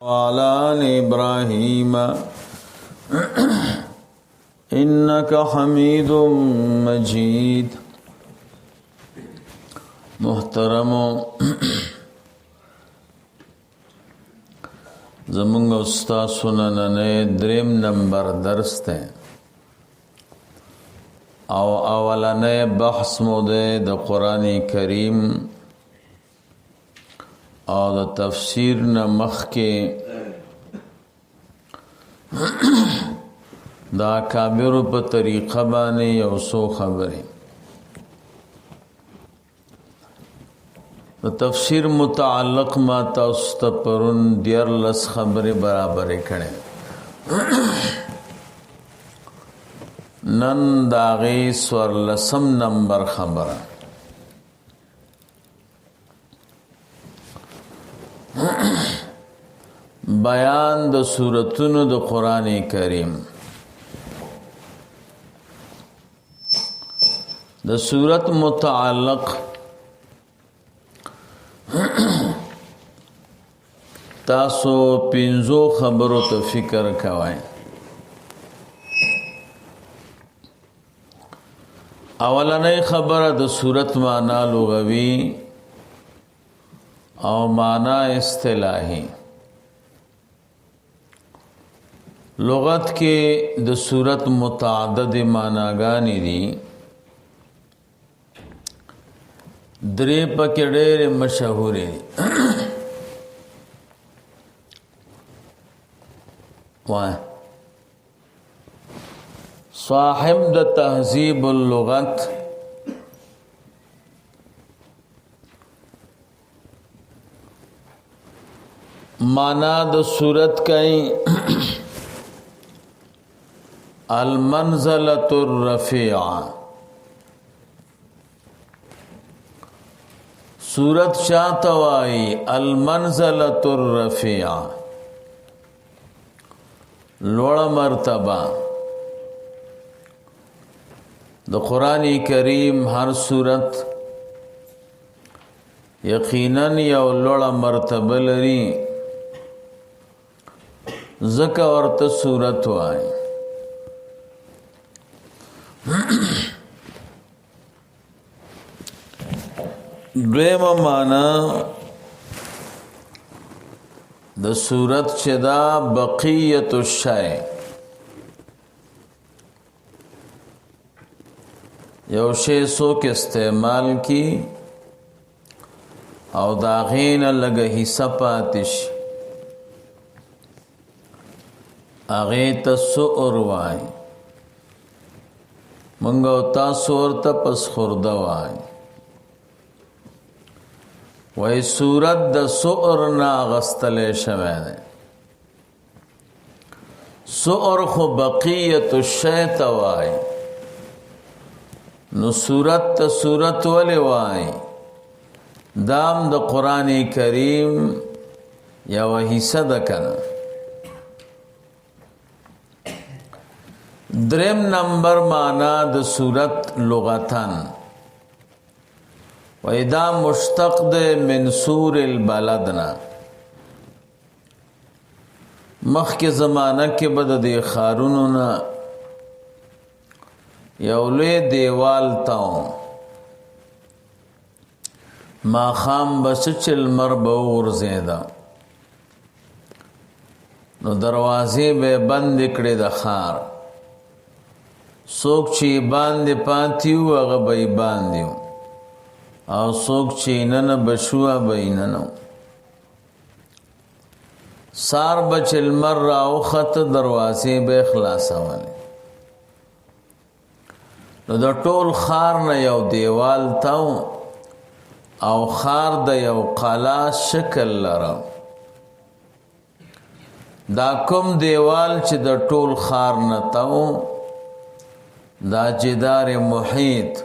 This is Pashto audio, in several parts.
وعلى آل إبراهيم إنك حميد مجيد. محترم زمونږ استاد سنننه دریم نمبر درس ته او اولنه بحث مو ده د قرآن کریم او د تفسیر نه مخکې دا کابرو په طریقه باندې یو څو خبرې د تفسیر متعلق ما تاسو ته پرون 14 خبرې برابرې کړې نن دا غي 14 نمبر خبره بیان د سورتونو د قرآن کریم د سورت متعلق تاسو پنځو خبرو ته فکر کوئ. اولنۍ خبره د سورت معنا لغوي او معنا اصطلاحي. لغت کې د صورت متعدد معناګانې دي. درې پکې ډېر مشهور دي. وای صاحب د تهذیب اللغت معنا د صورت کئ المنزلة الرفیعہ. صورت شاہتا وائی المنزلة الرفیعہ لوڑا مرتبہ. د قرآن کریم ہر صورت یقیناً یو لوڑا مرتبہ لري ذکا ورت صورت وائی. دویم معنا د صورت چې دا بقیت الشیء یو شی څوک استعمال کی او دا غین لګه حصہ پاتې شي هغه ته سؤر وای. منګو تاسو ورته پس خورده وای. وای صورت د سؤر نه غستلې شوی دی. سؤر خو بقیت الشیء ته وای. نو صورت ته صورت ولې وای؟ دام د قرآن کریم یو حصہ ده کنه. دریم نمبر معنا د صورت لغتن و ادا مشتق ده من سور البلدنا. مخ کے زمانہ کے بد دے خارونو نا یولے دیوال تاؤ ما خام بس چل مر بور زیدہ نو دروازے بے بند کڑے د خار سوک چی باندې پاتیو هغه به باندیو او سوک چی نن بشوا بیننو سار بچل مر راو خط دروازې به خلاصواله. نو د ټول خار نه یو دیوال تاو او خار د یو قلا شکل لرو. دا کوم دیوال چې د ټول خار نه تاو دا جدار محیط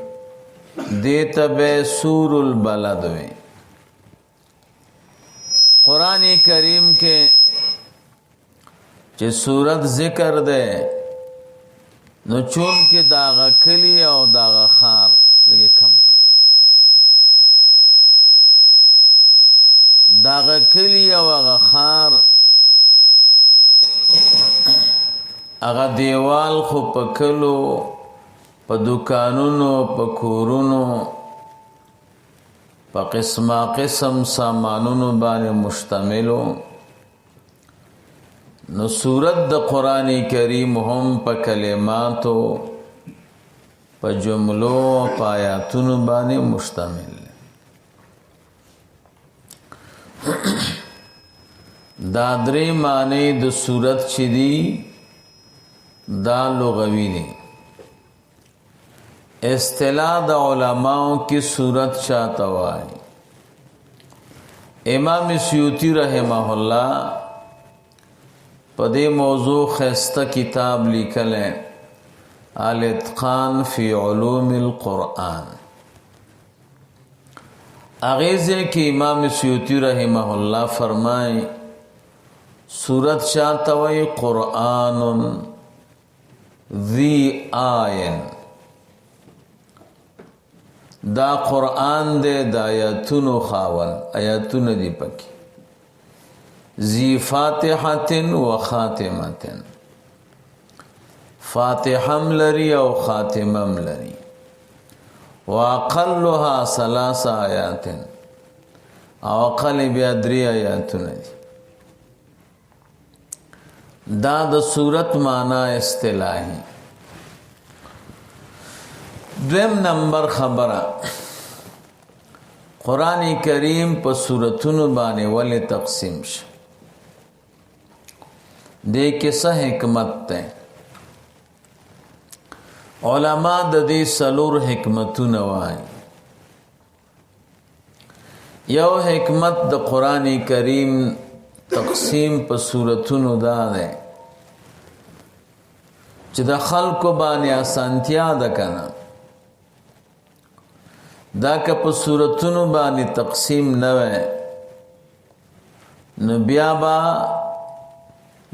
دیتا بے سور البلد وی. قرآن کریم کے چه سورت ذکر دے نو چون کے داغا کلی او داغا خار لگے کم داغا کلی او داغا خار هغه دیوال خو په کلو په دکانونو په کورونو په قسمه قسم سامانونو باندې مشتملو نو سورت د قرآن کریم هم په کلماتو په جملو په آیاتونو باندې مشتمل دا درې معنی د سورت چې دي دا لغوي دي اصطلاح د علماؤں کی سورت چاہتا وای امام سیوطی رحمہ اللہ پدے موضوع خیستہ کتاب لکھل ہے الاتقان فی علوم القرآن اغیزے کہ امام سیوطی رحمہ اللہ فرمائے سورت چاہتا وای قرآن ذی آین دا قرآن دے دا آیاتونو خاون آیاتونو دی پکی ذی فاتحت و خاتمت فاتحم لری او خاتمم لری واقلها 3 آیات او اقل بیا 3 آیاتونو دی دا د صورت معنی اصطلاحی دویم نمبر خبره قرآن کریم په سورتونو باندې ولې تقسیم شي دې کې څه حکمت ده علما د دې 4 حکمتونه وایي یو حکمت د قرآن کریم تقسیم په سورتونو دا ده چې د خلکو باندې اسانتیا ده کنه دا که په سورتونو باندې تقسیم نه وای نو بیا با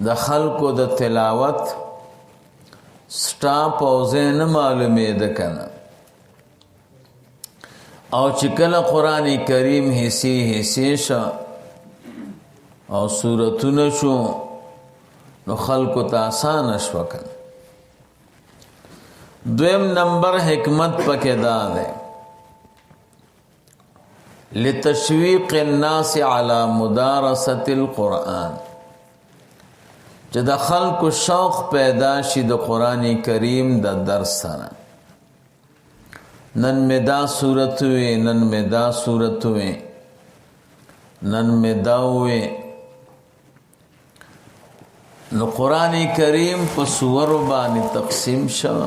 د خلکو د تلاوت سټاپ او زین معلومه ده کنه او چې کله قرآن کریم حصے شو او سورتونه شو نو خلکو ته آسان شو کنه دویم نمبر حکمت پکې دا ده لتشویق الناس على مدارسة القرآن چې د خلکو شوق پیدا شي د قرآن کریم د درس سره نن می دا صورت وی نن می دا صورت وی نن می دا وی نو قرآن کریم په سور باندې تقسیم شو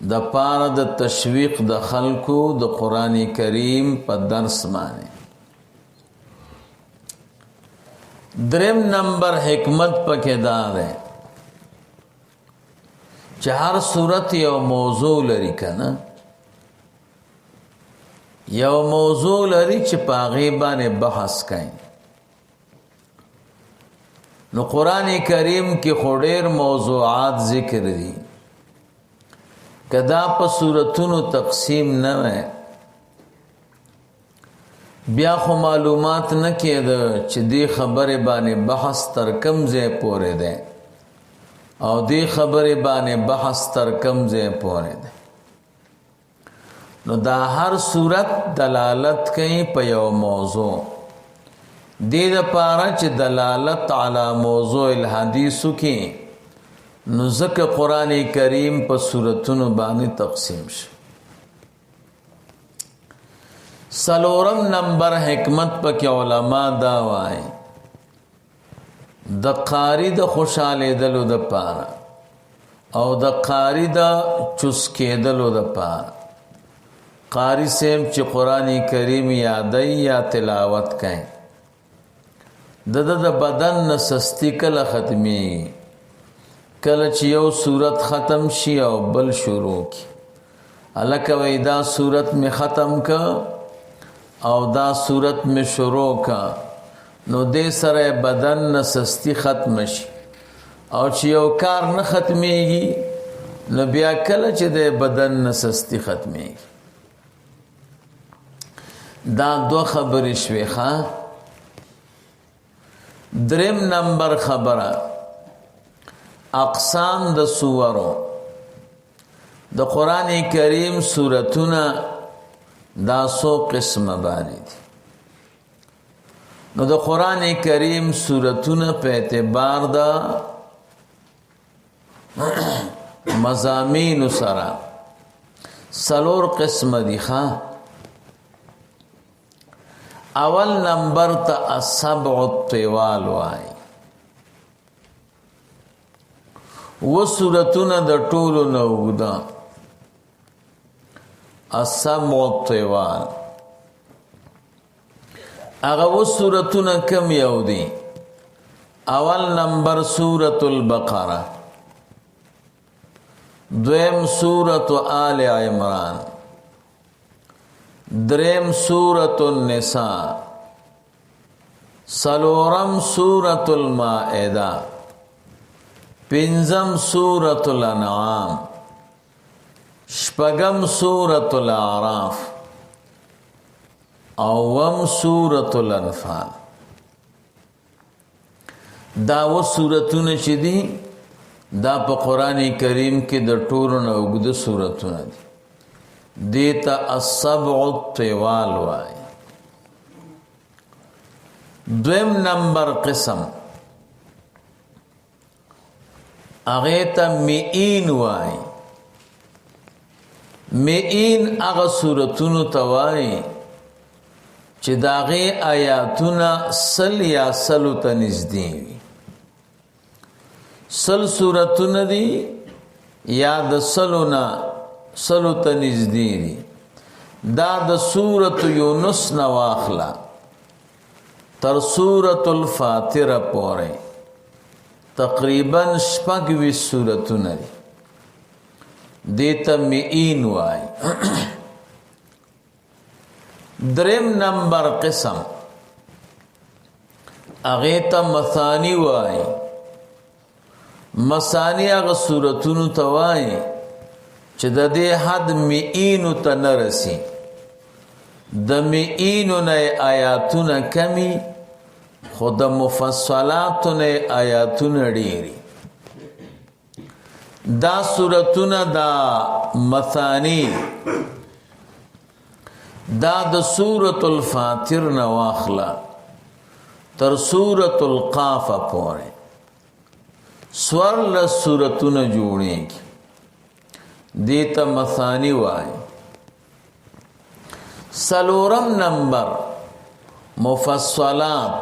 د پاره د تشویق د خلکو د قرآن کریم په درس باندې دریم نمبر حکمت پکې دا ده چې هر صورت یو موضوع لري کنه یو موضوع لري چې په هغې باندې بحث کوي نو قرآن کریم کې خو ډېر موضوعات ذکر دي کدا په صورتونو تقسیم نه وای بیا خو معلومات نه کېده چې دې خبره باندې بحث تر کم ځای پورې ده او دې خبره باندې بحث تر کم ځای پورې ده نو دا هر صورت دلالت کوي په یو موضوع دې لپاره چې دلالت علی موضوع الحدیث کې نو ځکه قرآن کریم په سورتونو باندې تقسیم شي سلورم نمبر حکمت پکې علما دا وایي د قاری د خوشاله دلو د پاره او د قاری د چسکېدلو د پاره قاری سیم چې قرآن کریم یادای یا تلاوت کوي د بدن نسستی کله ختمي کله چې یو صورت ختم شي او بل شروع کی الکه وای دا صورت می ختم کا او دا صورت می شروع کا نو دې سره بدن نسستی ختم شي او چې یو کار نه ختميږي نو بیا کله چې د بدن نسستی ختميږي دا دو خبرې شوي ښا دریم نمبر خبره اقسام د سورو د قرآن کریم سورتونه دا 100 قسم باندې دي. نو د قرآن کریم سورتونه په اعتبار دا مضامین سره 4 قسم دي. اول نمبر ته السبع الطوال وای. و سورتونه د ټولو نه اوږده السبع الطوال. هغه و سورتونه کم یو دي؟ اول نمبر سورة البقره، دویم سورة آل عمران، دریم سورة النساء، سلورم سورة المائده، پنځم سورة الانعام، شپږم سورة الاعراف، اوم سورة الانفال. دا و سورتونه چې دي دا په قرآن کریم کې د ټولو نه اوږده سورتونه دي. دې ته السبع الطوال وای. دویم نمبر قسم هغې ته مئین وای. مئین هغه سورتونو ته وای چې د هغې آیاتونه 100 یا 100 ته نږدې وي. 100 سورتونه دي یا د 100 نه 100 ته نږدې دي. دا د سورة یونس نه واخله تر سورة الفاتحه پورې تقریبا 26 سورتونه دي. دې ته مئین وای. دریم نمبر قسم هغې ته مثانی وای. مثانی هغه سورتونو ته وای چې د دې حد مئینو ته نه رسي. د مئینو نه آیاتونه کمی، خو د مفصلاتو نه آیاتونه ډېري. دا سورتونه دا مثانی دا د سورة الفاتر نه واخله تر سورة القاف پورې 14 سورتونه جوړېږي. دې ته مثانی وای. څلورم نمبر مفصلات.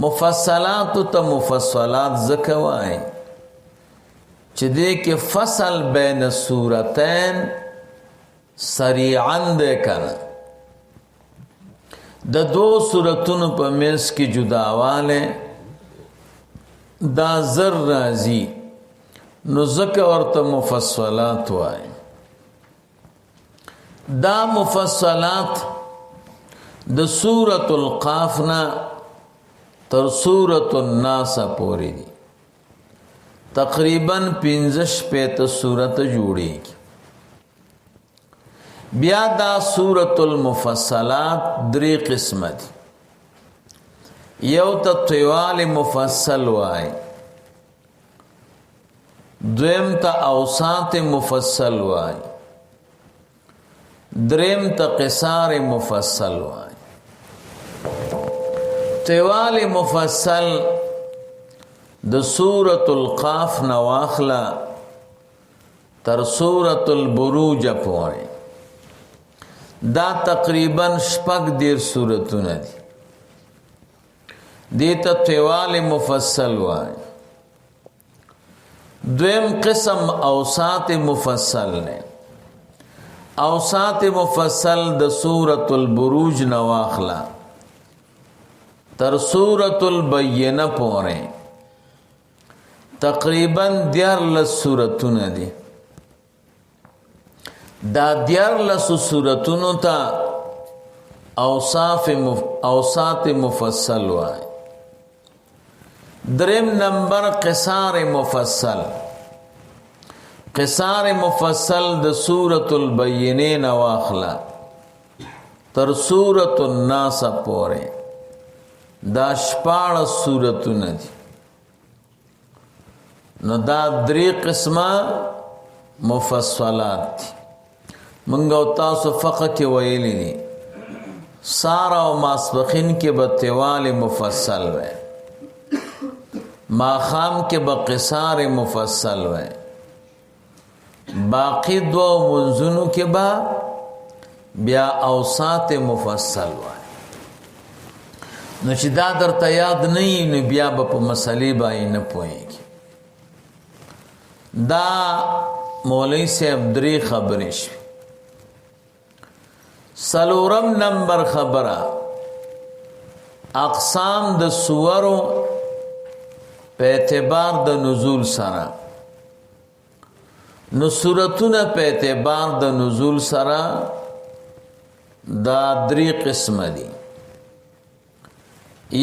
مفصلاتو ته مفصلات ځکه وای چې دې کې فصل بین سورتین سریعا ده کنه. د 2 سورتونو په منځ کې جداواله دا زر راځي، نو ځکه ورته مفصلات وای. دا مفصلات د سورة القاف نه تر سورة الناس پورې دي. تقریبا 15 سورته جوړېږي. بیا دا سورة المفصلات 3 قسمه دي. یو ته طوال مفصل وای، دویم ته اوساط مفصل وای، دریم ته قصار مفصل وای. طوال مفصل د سورة القاف نه واخله تر سورة البروج پورې. دا تقریبا 18 سورتونه دي. دې ته طوال مفصل وای. دویم قسم اوساط مفصل نه. اوساط مفصل د سورة البروج نه واخله تر سورة البینه پورې تقریبا 14 سورتونه دي. دا 14 سورتونو ته اوساط مفصل وای. دریم نمبر قصار مفصل. قصار مفصل د سورة البینه نه واخله تر سورة الناس پورې دا 14 سورتونه دي. نو دا درې قسمه مفصلات دي. منګ او تاسو فقه کې ویلي دي سار او ماسپخین کې به طوال مفصل وي، ماخام کې به قصار مفصل وي، باقی دو منځونو کې به بیا اوسات مفصل وي. نو چې دا درته یاد نه وي نو بیا به په مسلې باندې نه پوهېږي. دا مولوي صاحب درې خبرې شوې. څلورم نمبر خبره اقسام د سورو په اعتبار د نزول سره. نو سورتونه په اعتبار د نزول سره دا درې قسمه دي.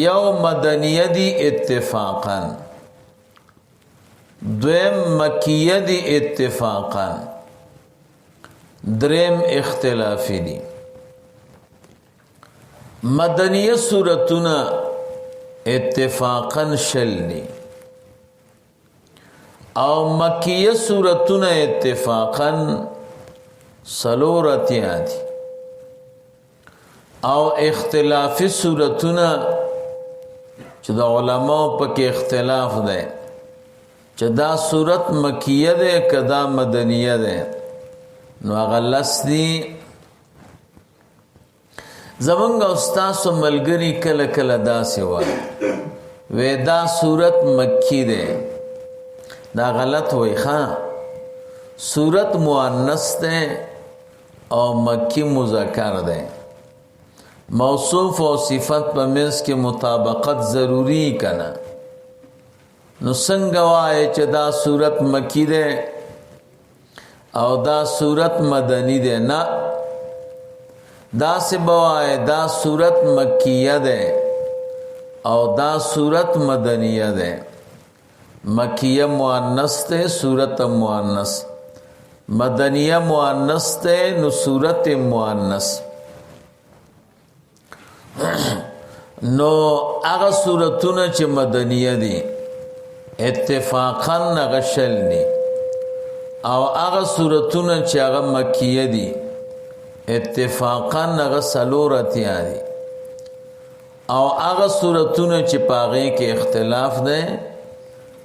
یو مدنیه دی اتفاقا، دویم مکیه دی اتفاقا، دریم اختلافی دی. مدنیه سورتونه اتفاقا شل دی او مکیه سورتونه اتفاقا سلورتیا دی او اختلافی سورتونه چې د علماء پکې اختلاف دی چې دا سورت مکیه ده کدا مدنیه ده. نو هغه لس دي. زمونږ استاسو ملګری کله کله داسې وایي دا سورت مکی ده. دا غلط وایي. سورت مؤنث ده او مکی مذکر ده. موصوف او صفت په منځ کې مطابقت ضروری کنه. نو څنګه وایي چې دا سورت مکی ده او دا سورت مدنی ده؟ نه، دا سی بوائے دا سورت مکیہ دے او دا سورت مدنیہ دے. مکیہ مؤنث تے سورت مؤنث، مدنیہ مؤنث تے نو سورت مؤنث. نو اغا سورتونه چې مدنیہ دی اتفاقا نغشل دی او اغا سورتونه چې اغا مکیہ دی اتفاقا نغا سلورتیا دی او اغا سورتونه چې پاغی کې اختلاف ده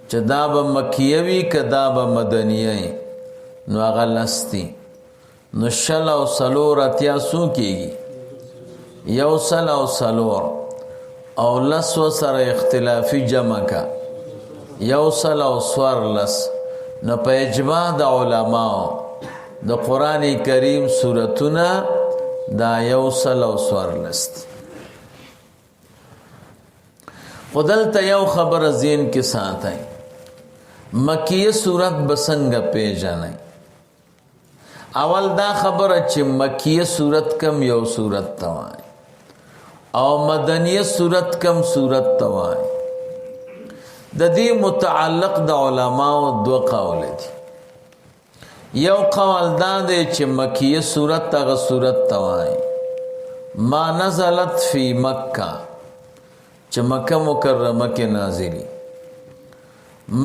چې دا با مکیوی که دا با مدنیوی نو اغا لستی. نو شل او سلورتیا سو کیگی یو سل او سلور او لس و سر اختلافی جمع کا یو سل او سور لس. نو په اجماع د علماء د قرآن کریم سورتونه دا یو سل او سور لست. خودلته یو خبر ذهن کې ساتئ، مکیه سورت بسنګ پیژنئ. اول دا خبره چې مکیه سورت کم یو سورت توای او مدنیه سورت کم سورت توای. د دې متعلق د علماء دو قول دي. یو قول دا دی چې مکیه سورت هغه سورت توای ما نزلت فی مکه چې مکه مکرمه کې نازلی.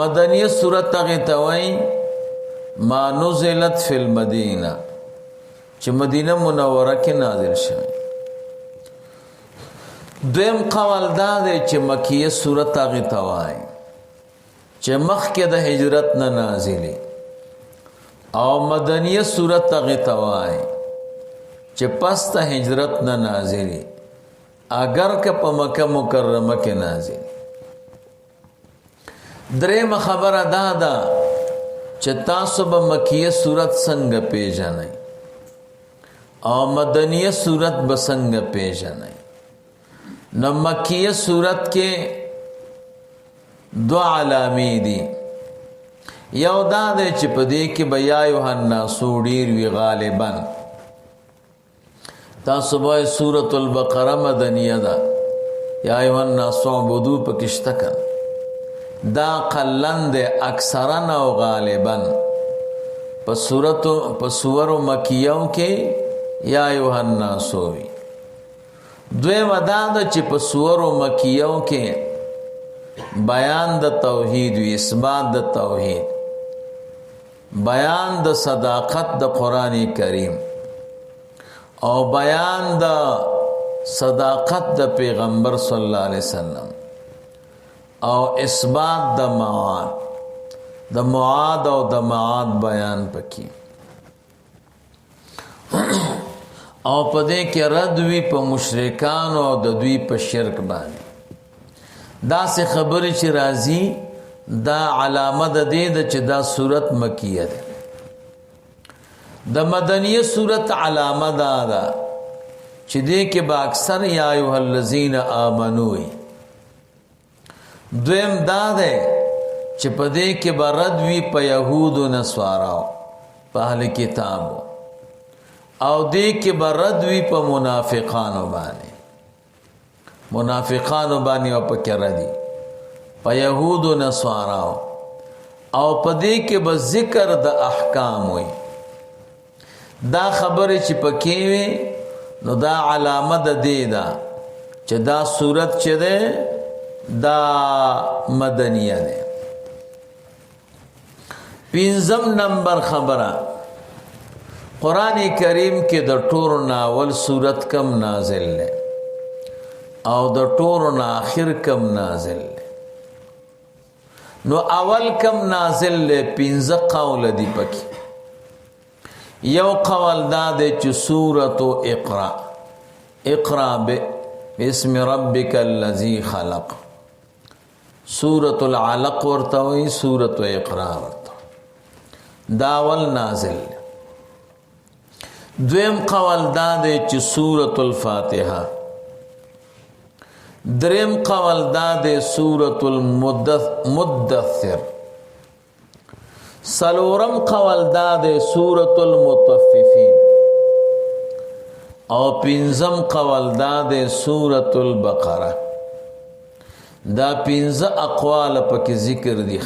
مدنیه سورت هغه توای ما نزلت فی المدینه چې مدینه منوره کې نازل شوی. دویم قول دا دی چې مکیه سورت هغه توای چې مخکې د هجرت نه نازلی او مدنیه سورت هغه توای چې پس د هجرت نه نازلی اگر که په مکه مکرمه کې نازلی. دریم خبره دا ده چې تاسو به مکیه سورت څنګه پیژنئ او مدنیه سورت به څنګه پیژنئ. نو مکیه سورت کې دو علامې دي. یو دا دی چې په دې کې به یا ایها الناس ډېر وي غالبا. تاسو به سورۃ البقره مدنیه ده، یا ایها الناس اعبدوا پکې شته کنه. دا قلن دی اکثرا او غالبا په سورو مکیو کې یا ایها الناس وي. دویم دا ده چې په سورو مکیو کې بیان د توحید وی، اثبات د توحید، بیان د صداقت د قرآن کریم او بیان د صداقت د پیغمبر صلی الله علیه وسلم او اثبات د معاد او د معاد بیان پکې او پدې کې رد وی په مشرکان او د دوی په شرک باندې. دا سه خبرې چې راځي دا علامه ده چې دا صورت مکیه ده. د مدنیه صورت علامه ده چې دې کې با اکثر یا ایها الذین آمنو. دویم دا ده چې په دې کې برد وی په يهود او نصاراو په اهل کتابو او دې کې برد وی په منافقانو باندې او په کې ردی په يهود او نصاراو او په دې کې به ذکر د احکام وي. دا خبره چې پکې وي نو دا علامه ده دی دا چې دا صورت چې ده دا مدنیه ده. پنځم نمبر خبره قرآن کریم کې د ټولو ناول صورت کم نازل ده او د ټولو آخر کم نازل ده. نو اول کم نازل ده 15 قول دي پکې. یو قول دا ده چې سورۃ اقرا باسم ربک الذی خلق، سورۃ العلق ورته وي، سورۃ اقرا ورته داول نازل. دویم قول دا ده چې سورۃ الفاتحه. دریم قول دا ده سورۃ المدثر. سلورم قول دا ده سورۃ المطففین او پنځم قول دا ده سورۃ البقره. دا 15 اقوال پکې ذکر دي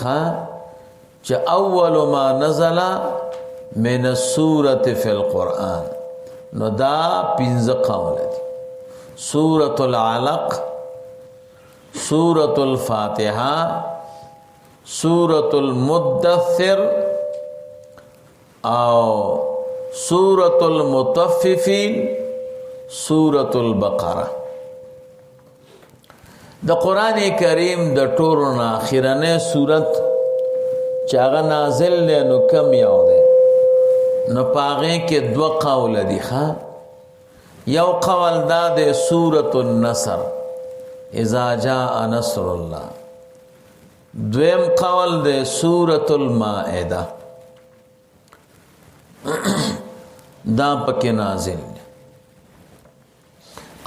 چې اول ما نزل من السورة فی القرآن. نو دا 15 قول دي: سورۃ العلق، سورۃ الفاتحه، سورۃ المدثر او سورۃ المطففین، سورۃ البقره. د قرآن کریم د ټولو اخرنه سورت چې هغه نازل دی نو کم یو دی. نو پاغه کې 2 قول دي. یو قول دا دی سورۃ النصر اذا جاء نصر الله. دویم قول دی سورۃ المائده دا پکې نازل دی.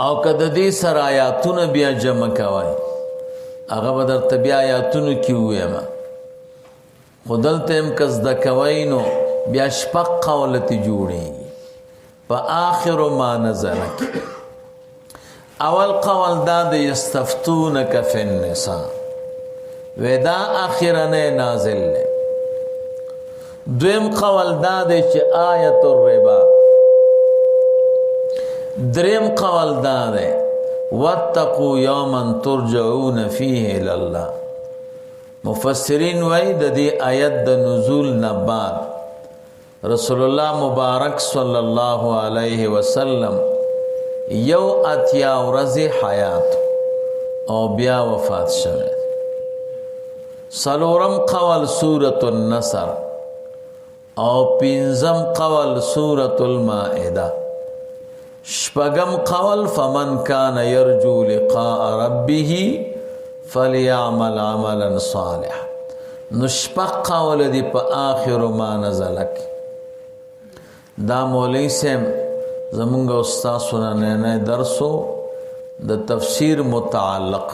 او کده دې سره آیاتونه بیا جمع کوي هغه به درته بیا آیاتونو کې وایم. خدلته هم کس د کوي نو بیا شپږ قولته جوړيږي په آخر ما نزل. اول قول دا د یستفتونک فی النساء ودا اخرنه نازل له. دویم قول دا د چې آیت الربا. دریم قول دا ده واتقوا یوما ترجعون فیه الی الله. مفسرین وای د دې آیت د نزول نه بعد رسول الله مبارک صلی الله علیه وسلم یو اتیا ورځې حیات او بیا وفات شوه. سلورم قول سورۃ النصر او پنځم قول سورۃ المائده. شپږم قول فمن کان یرجو لقاء ربه فلیعمل عملا صالحا. نو شپږ قول دی په آخر ما نزلک. دا مولوی سیم زمونږ استاد سنن درسو د تفسیر متعلق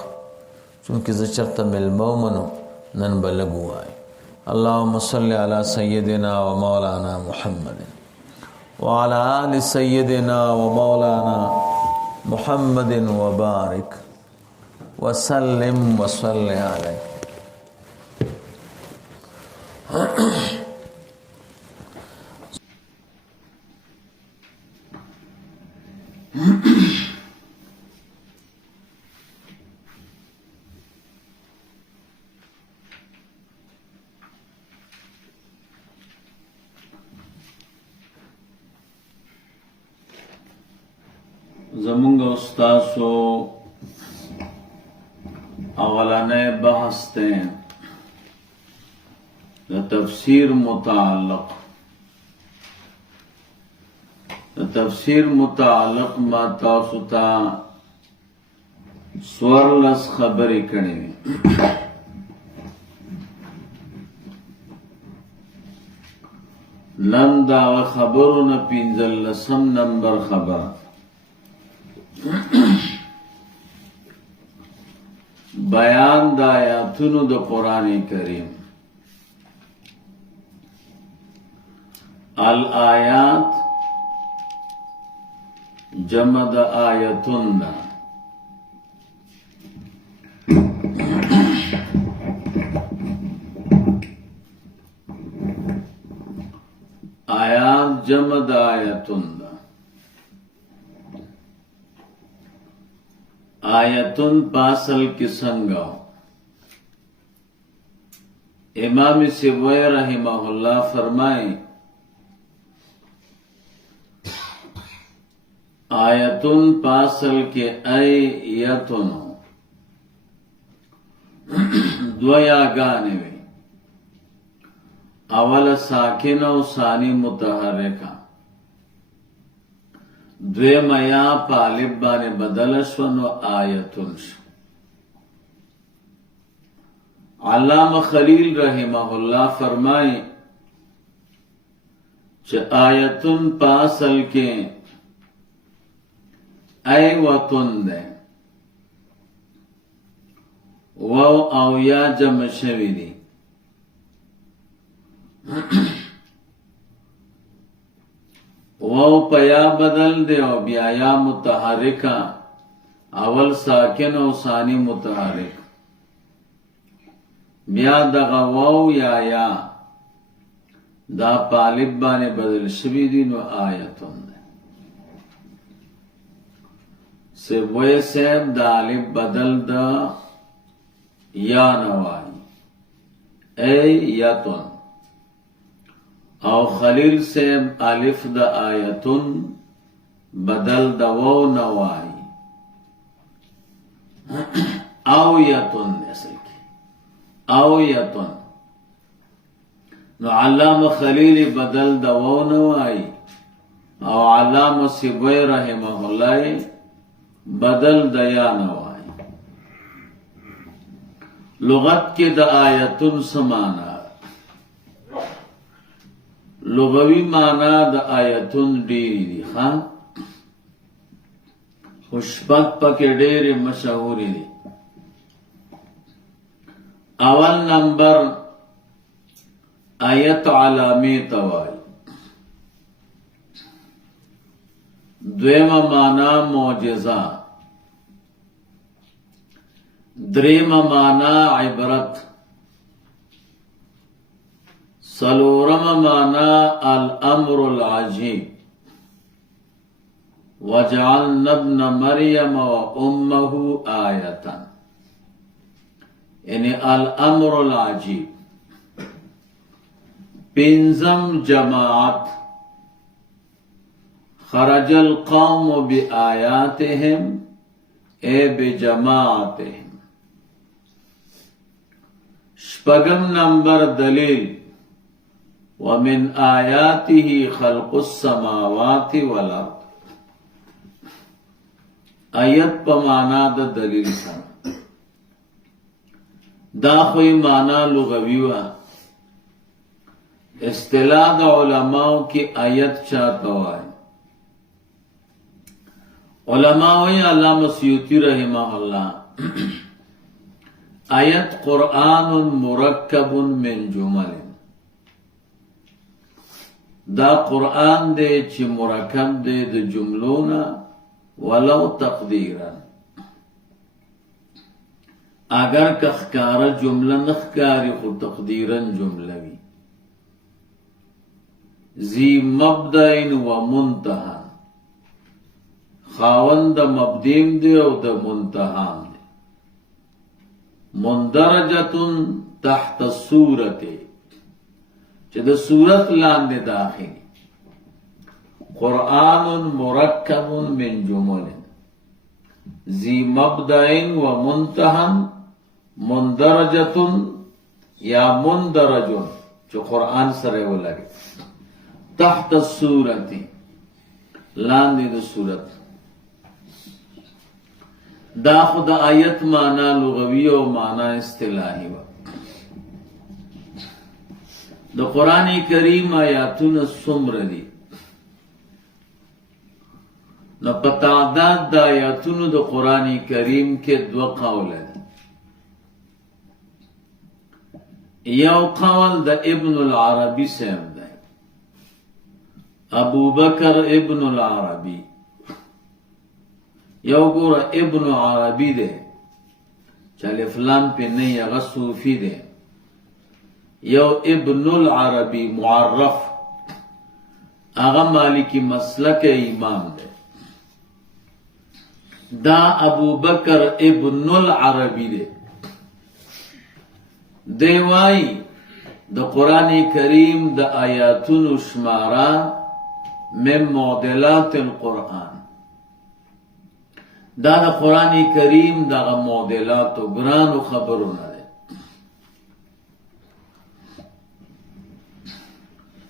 چونکه زه چرته ملمو منو نن بلګوای. اللهم صل علی سیدنا و مولانا محمد وعلى آل سيدنا ومولانا محمد وبارك وسلم وصل عليه. زمونږ استاسو اولانې بحث ته د تفسیر متعلق ما تاسو ته سوارلس خبرې کړې وې. نن دا خبرونه 15 نمبر خبر بیان د آیاتونو د قرآن کریم. الآیات جمع د آیتون دا آیات جمع د آیتون دا. آیتون پاسل کی سنگا امام سیبوی رحمہ اللہ فرمائے آیتون پاسل کے ایتون دو یاگانے میں اول ساکن و ثانی متحرکہ دویم یا پالب بانے بدلشون و آیتون شو. علامہ خلیل رحمہ اللہ فرمائے چھ آیتون پاسل کے ایوتون دے وو او یا جمع شوی دی. وو پیا بدل دے او بیا یا متحرکا اول ساکن او ثانی متحرک بیا دغا وو یا دا پالب بانے بدل شوی دی نو آیتون دے. سیبوی سیب دا الف بدل دا یا نوائی ایتون او خلیل سیب الف دا آیتون بدل دا وو نوائی او یتون اصل کی او یتون نو علامہ خلیل بدل دا وو نوائی او علامہ سیبوی رحمہ اللہ بدل دا یا نوائی. لغت کے دا آیتون سمانا لغوی مانا دا آیتون ڈیری دی خواہ خوشبت پاک ڈیر مشہوری دی. اول نمبر آیت علامی توائی. دویم مانا معجزہ. دریم مانا عبرت. سلورم مانا الامر العجیب. وجعلنا ابن مریم و امه آیتا یعنی الامر العجیب. پنزم جماعت. خرج القوم بآیاتهم اے بجماعتهم. شپگم نمبر دلیل ومن آیاته خلق السماوات والارض. آیت پا مانا دا دلیل سن دا خوی مانا لغویوہ. اصطلاح دا علماء کی آیت چاہتا ہے. علماء علامہ سیوطی رحمہ اللہ آیت قرآن مرکب من جمل دا قرآن دے چی مرکب دے دا جملونا ولو تقدیرا اگر کخکار جملہ نخکاری خود تقدیرا جملوی. ذی مبدئن و منتہا خاون دا مبدیم دے او دا منتہام دے. مندرجتن تحت السورت چه دا سورت لاندے داخلی. قرآن مرکب من جمل ذی مبدئن و منتہن مندرجتن یا مندرجن جو قرآن سره ولګي تحت السورة لاندې د سورت دا خود آیت معنا لغوی او معنا اصطلاحي و د قرآن کریم آیاتونه څومره دي نو په تعداد د آیاتونو د قرآن کریم کې دوه قوله دي یو قول د ابن العربی صاحب دی ابو بکر ابن العربی یو ګوره ابن عربی دی چې الف لام په نه هغه صوفی دی یو ابن العربی معرف هغه مالکی مسلک امام دی دا ابو بکر ابن العربی دی دی وائی د قرآن کریم د آیاتونو شمارا من معدلات القرآن دا د قرآن کریم دا معدلاتو گرانو خبرونه ده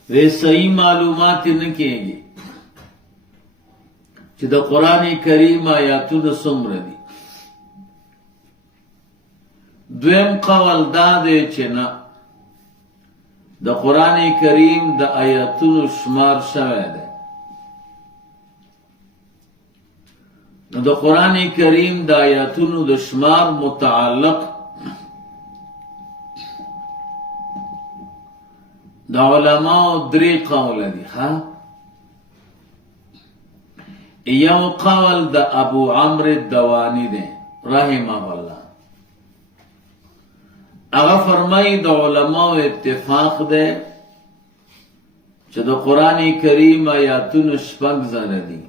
وی صحیح معلومات نکیږي چې د قرآن کریم آیاتونو څومره دي دویم قول دا دی چې نه د قرآن کریم د آیاتونو شمار شوی دی نو د قرآن کریم د آیاتونو د شمار متعلق د علماء درې قول دي ها یو قول د ابو عمرو الدوانی دی رحمه الله هغه فرمایي د علماء اتفاق دی چې د قرآن کریم آیاتونو شپږ زره دي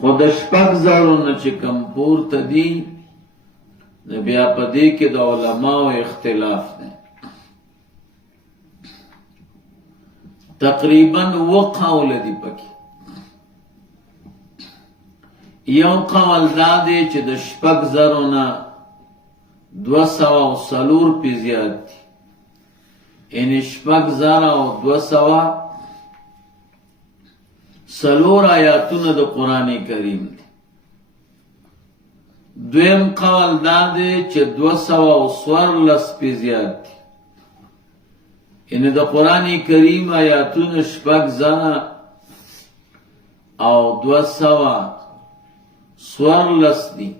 خو د شپږ زرو نه چې کم پورته دي د بیا په دې کې د علماء اختلاف دی تقریبا اووه قوله دي پکې یو قول دا دی چې د شپږ زرو نه 204 پی زیاد دی یعنی شپږ زره او 204 آیاتونه د قرآن کریم دی دویم قول دا دی چې 214 پی زیاد دی یعنی د قرآن کریم آیاتونه شپږ زره او 214 دی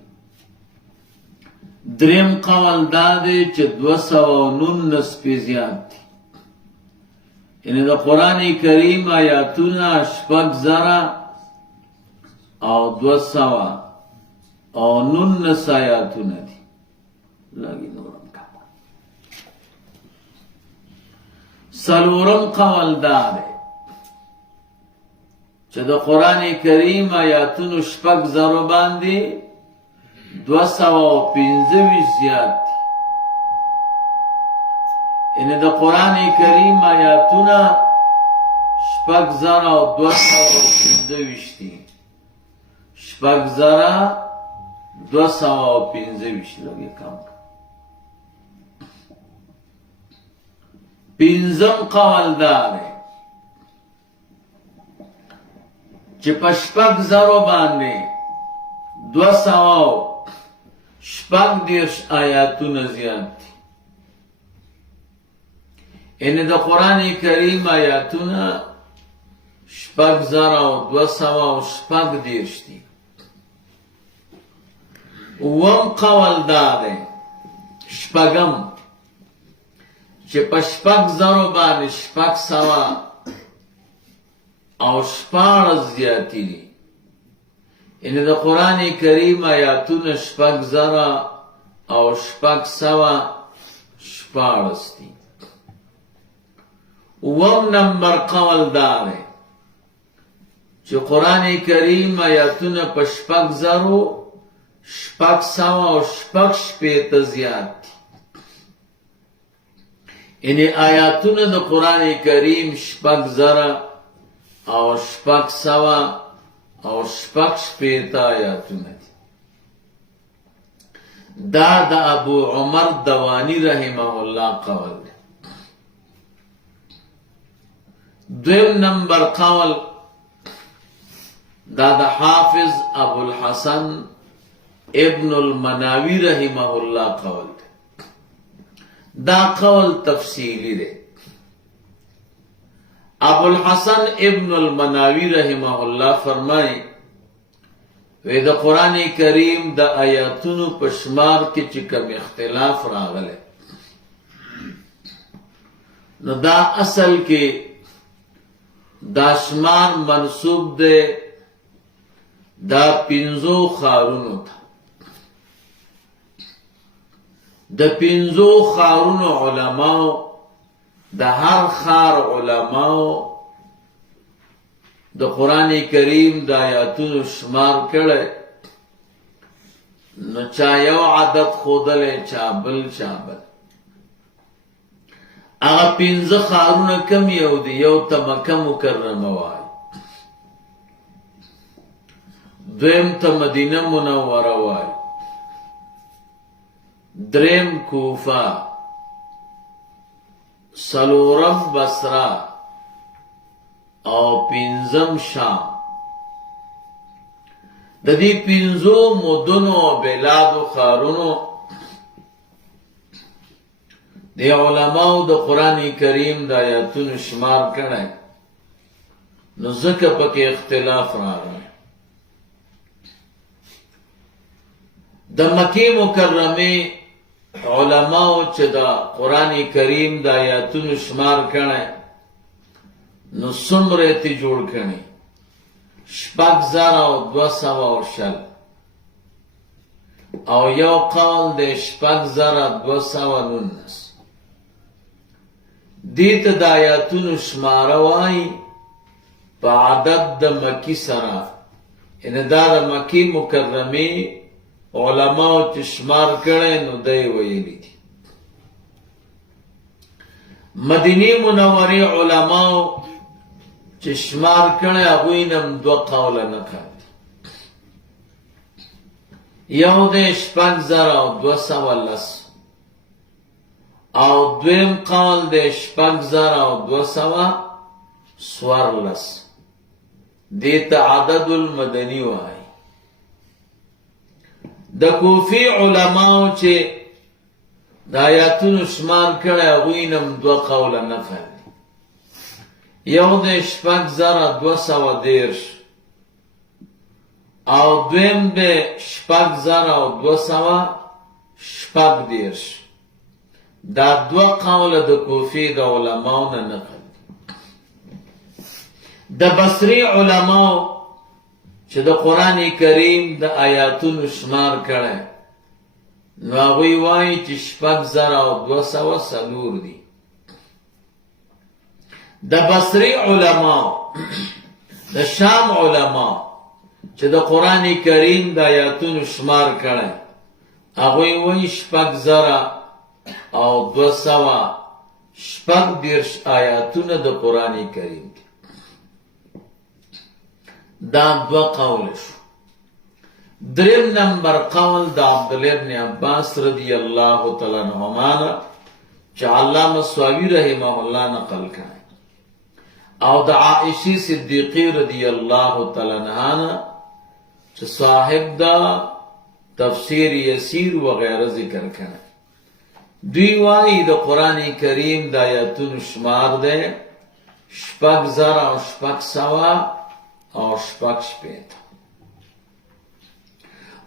دریم قول دا دی چې 219 پی زیاد دی یعنی د قرآن کریم آیاتونه شپږ زره او 219 آیاتونه دي لګي نورم کا څلورم قول دا دی چې د قرآن کریم آیاتونو شپږ زره باندې 215 زیاد دی یعنی د قرآن کریم آیاتونه شپږ زره او 215 دي شپږ زره 215 لګي کم پنځم قول دا دی چې په شپږ زره باندې 216 آیاتونه زیاد دي یعنی د قرآن کریم آیاتونه شپږ زره او 216 دي اووم قول دا دی شپږم چې په شپږ زره باندې شپږ سوه او 14 زیاتی دي یعنی د قرآن کریم آیاتونه شپږ زره او 614 دي اووم نمبر قول دا دی چې قرآن کریم آیاتونه په شپږ زره 616 زیات دي یعنی آیاتونه د قرآن کریم شپږ زره او 616 او شپږ شپېته آیاتونه دي. دا د ابو عمر دوانی رحمه الله قول دی. دویم نمبر قول دا د حافظ ابو الحسن ابن المناوی رحمه الله قول دی. دا قول تفصیلی دی. ابو الحسن ابن المناوی رحمه الله فرمائی وی د قرآن کریم د آیاتونو پشمار کې چې کوم اختلاف راغله نو دا اصل کې دا شمار منسوب ده دا پنځو خارونو ته. د پنځو خارونو علماو د هر خار علماو د قرآن کریم د آیاتونو شمار کړي نو چا یو عدد خودلې چا بل. هغه پنځه خارونه کم یو دی. یو ته مکه مکرمه وای، دویم ته مدینه منوره وای، دریم کوفه، څلورم بصره او پنځم شام. د دې پنځو مدنو او بلادو خارونو د علماو د قرآن کریم د آیاتونو شمار کړی نو ځکه پکې اختلاف راغلی. د مکې مکرمې علماو چې د قرآن کریم د آیاتونو شمار کړی نو څومره تی جوړ کړي؟ 6200 او یو قول د 6219. دې ته د آیاتونو شماره وایي په عدد د مکی سره. ان دا د مکی مکرمې علماو چې شمار کړي نو دی ویلي دي. مدینه منورې علماو چې شمار کړي هغوی نم دوه قوله نقل دي. یو د 6210 او دویم قول د 6214. دې ته عدد المدنی وایي. د کوفی علماو چې د آیاتونو شمار کړي هغوی نم دوه قوله نقل دي. یو د 6210 او دویم د 6210. دا دوه قوله د کوفی د علماو نه نقل دي. د بصری علماو چې د قرآن کریم د آیاتونو شمار کړي نو هغوی وایي چې 6204 دي. د بصری علماء د شام علماء چې د قرآن کریم د آیاتونو شمار کړي هغوی وایي 6210 آیاتونه د قرآن کریم دي. دا دوه قول شو. دریم نمبر قول د عبدالله ابن عباس رضی الله تعالی عنهما چې علامه سواوی رحمه الله نقل کړي او د عائشې صدیقې رضی الله تعالی عنها چې صاحب دا تفسیر یسیر وغیرہ ذکر کړي. دوی وایي د قرآن کریم د آیاتونو شمار ده 6000 او 650.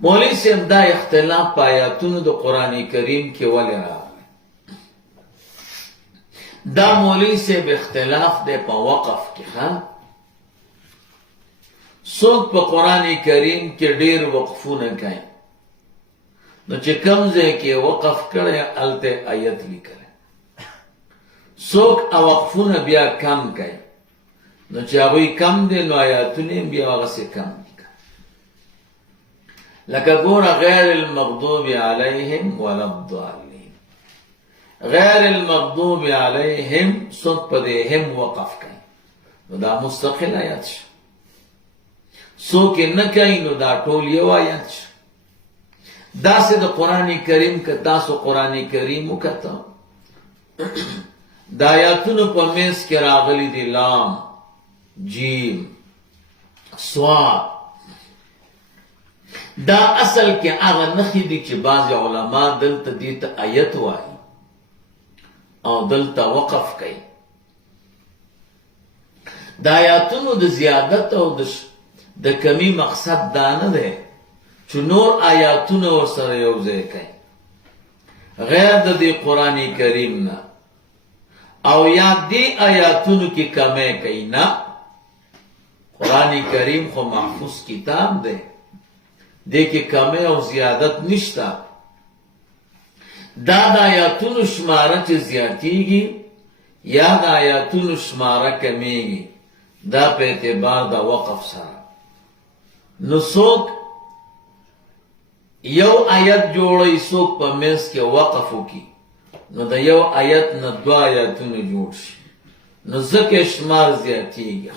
مولوی صاحب دا اختلاف په آیاتونو د قرآن کریم کې ولې راغلی؟ دا مولوی صاحب اختلاف دی په وقف کې. څوک په قرآن کریم کې ډېر وقفونه کوي نو چې کوم ځای کې وقف کړی هلته آیت لیکلی. څوک وقفونه بیا کم کوي نو چې هغوی کم دی نو آیاتونه بیا هغسې کم دي. لکه ګوره غیر المغضوب علیهم ولا الضالین. غیر المغضوب علیهم څوک په دې هم وقف کوي نو دا مستقل آیت شو. څوک یې نه کوي نو دا ټول یو آیت شو. داسې د قرآن کریم که تاسو قرآن کریم وکته د آیاتونو په منځ کې راغلي دي لام، جیم، صاد. دا اصل کې هغه نښې دي چې بعض علما دلته دې ته آیت وایي او دلته وقف کوي. د آیاتونو د زیادت او د کمی مقصد دا نه دی چې نور آیاتونه ورسره یو ځای کوي غیر د دې قرآن کریم نه، او یا دې آیاتونو کې کمی کوي. نه، قرآن کریم خو محفوظ کتاب دی، دې کې کمی او زیادت نشته. دا د آیاتونو شماره چې زیاتیږي یا د آیاتونو شماره کمیږي دا په اعتبار د وقف سره. نو څوک یو آیت جوړی څوک په منځ کې وقف وکي نو د یو آیت نه دو آیتونه جوړ شي نو ځکه شمار زیاتیږي.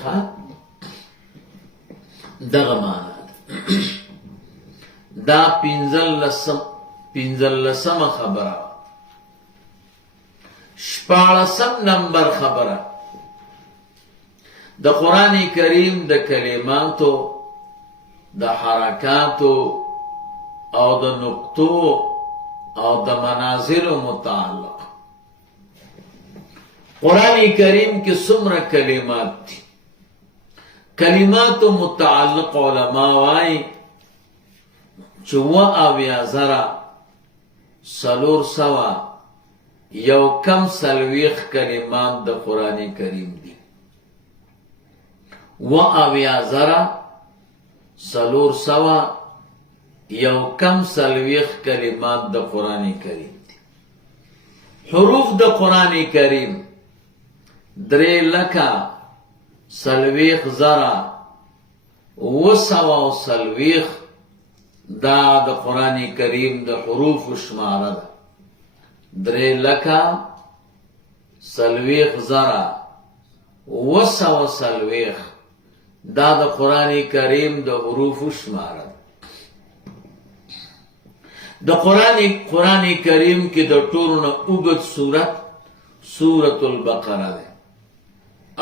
دغه معنا دا پنځلسمه خبره. 14 نمبر خبره د قرآن کریم د کلماتو، د حرکاتو او د نقطو او د منازل متعلق. قرآن کریم کې څومره کلمات دي؟ کلماتو متعلق علما وایي چې 440 کلمات د قرآن کریم دي. 440 کلمات د قرآن کریم دي. حروف د قرآن کریم 3,40,940 دا د قرآن کریم د حروف شماره ده. 3,40,940 دا د قرآن کریم د حروف شماره ده. د قرآن کریم کې د ټولو نه اوږد سورت سورة البقره ده